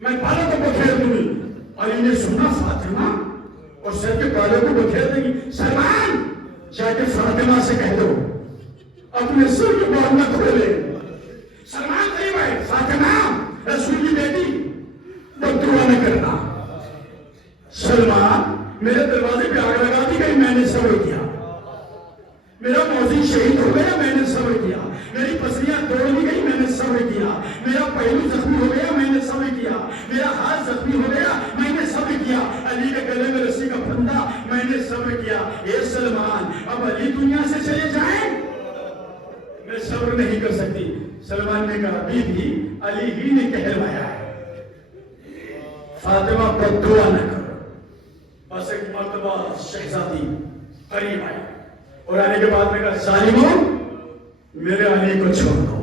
میں بالوں کو پھیر دوں گی۔ علی نے سنا فاطمہ اور سر کے بالوں کو پھیر دیں گی، سلمان جا کے فاطمہ سے کہہ دو اپنے سر کے بال نہ کھولے۔ سلمان قریب آئے، فاطمہ رسول کی بیٹی بددعا نہ کرنا، سلمان میرے دروازے پہ آگ لگا دی گئی، میں نے صبر کیا، میرا موذی شہید ہو گیا، میں نے صبر کیا، میری پسلیاں توڑ دی گئی، میں نے صبر کیا، میرا پہلو زخمی ہو گیا، میں نے صبر کیا، میرا ہاتھ زخمی ہو گیا، میں نے صبر کیا، علی کے گلے میں رسی کا پھندا، میں نے صبر کیا۔ اے سلمان اب علی دنیا سے چلے جائیں، میں صبر نہیں کر سکتی۔ سلمان نے کہا بی بی علی ہی نے کہلوایا ہے، فاطمہ بددعا نہ کرو۔ بس ایک مرتبہ شہزادی قریب آئی اور آنے کے بعد میں کہا ظالموں میرے علی کو چھوڑ دو،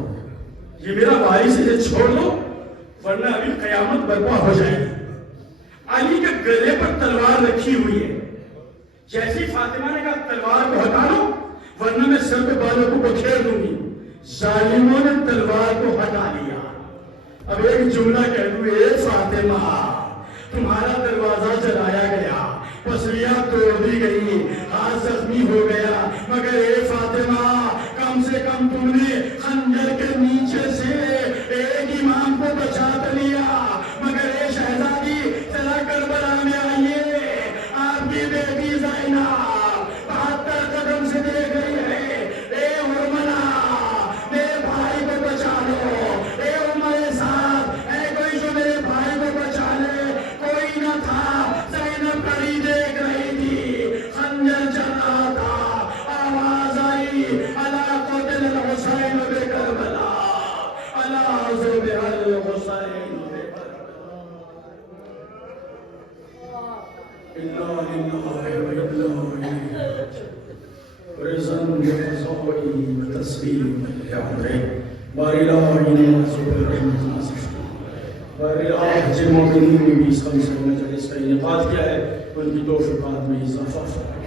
یہ میرا وارث ہے، چھوڑ دو ورنہ ابھی قیامت برپا ہو جائے گی۔ علی کے گلے پر تلوار رکھی ہوئی ہے، جیسی فاطمہ نے کہا تلوار کو ہٹا لو ورنہ میں سر پہ بالوں کو بکھیر دوں گی، ظالموں نے تلوار کو ہٹا لیا۔ اب ایک جملہ کہہ دوں، اے فاطمہ تمہارا دروازہ جلایا گیا، پسلیاں توڑ دی گئی، ہاتھ زخمی ہو گیا، مگر اے فاطمہ کم سے کم تم نے خنجر کے نیچے سے ایک امام کو بچا کر لیا۔ مگر اے شہزادی ذرا کربلا میں آئیے، آپ کی بیٹی زینب 72 قدم سے دیکھ رہی ہے، اے حرملا میرے بھائی کو بچا لو، اے عمر صاحب اے کوئی جو میرے بھائی کو بچا لے، کوئی نہ تھا، زینب کڑی دیکھ رہی تھی، خنجر چل رہا تھا، آواز آئی الا قتل الحسین بکربلا، الا ذبح الحسین بکربلا، انا للہ و انا الیہ رزن بقضائی و تسلیم لعمرہ باری الہی نازل الرحمت نازل باری الہی جن مومنین میں 20-25 مجلس کا انعقاد کیا ہے، ان کی توفیقات میں اضافہ فرمائے۔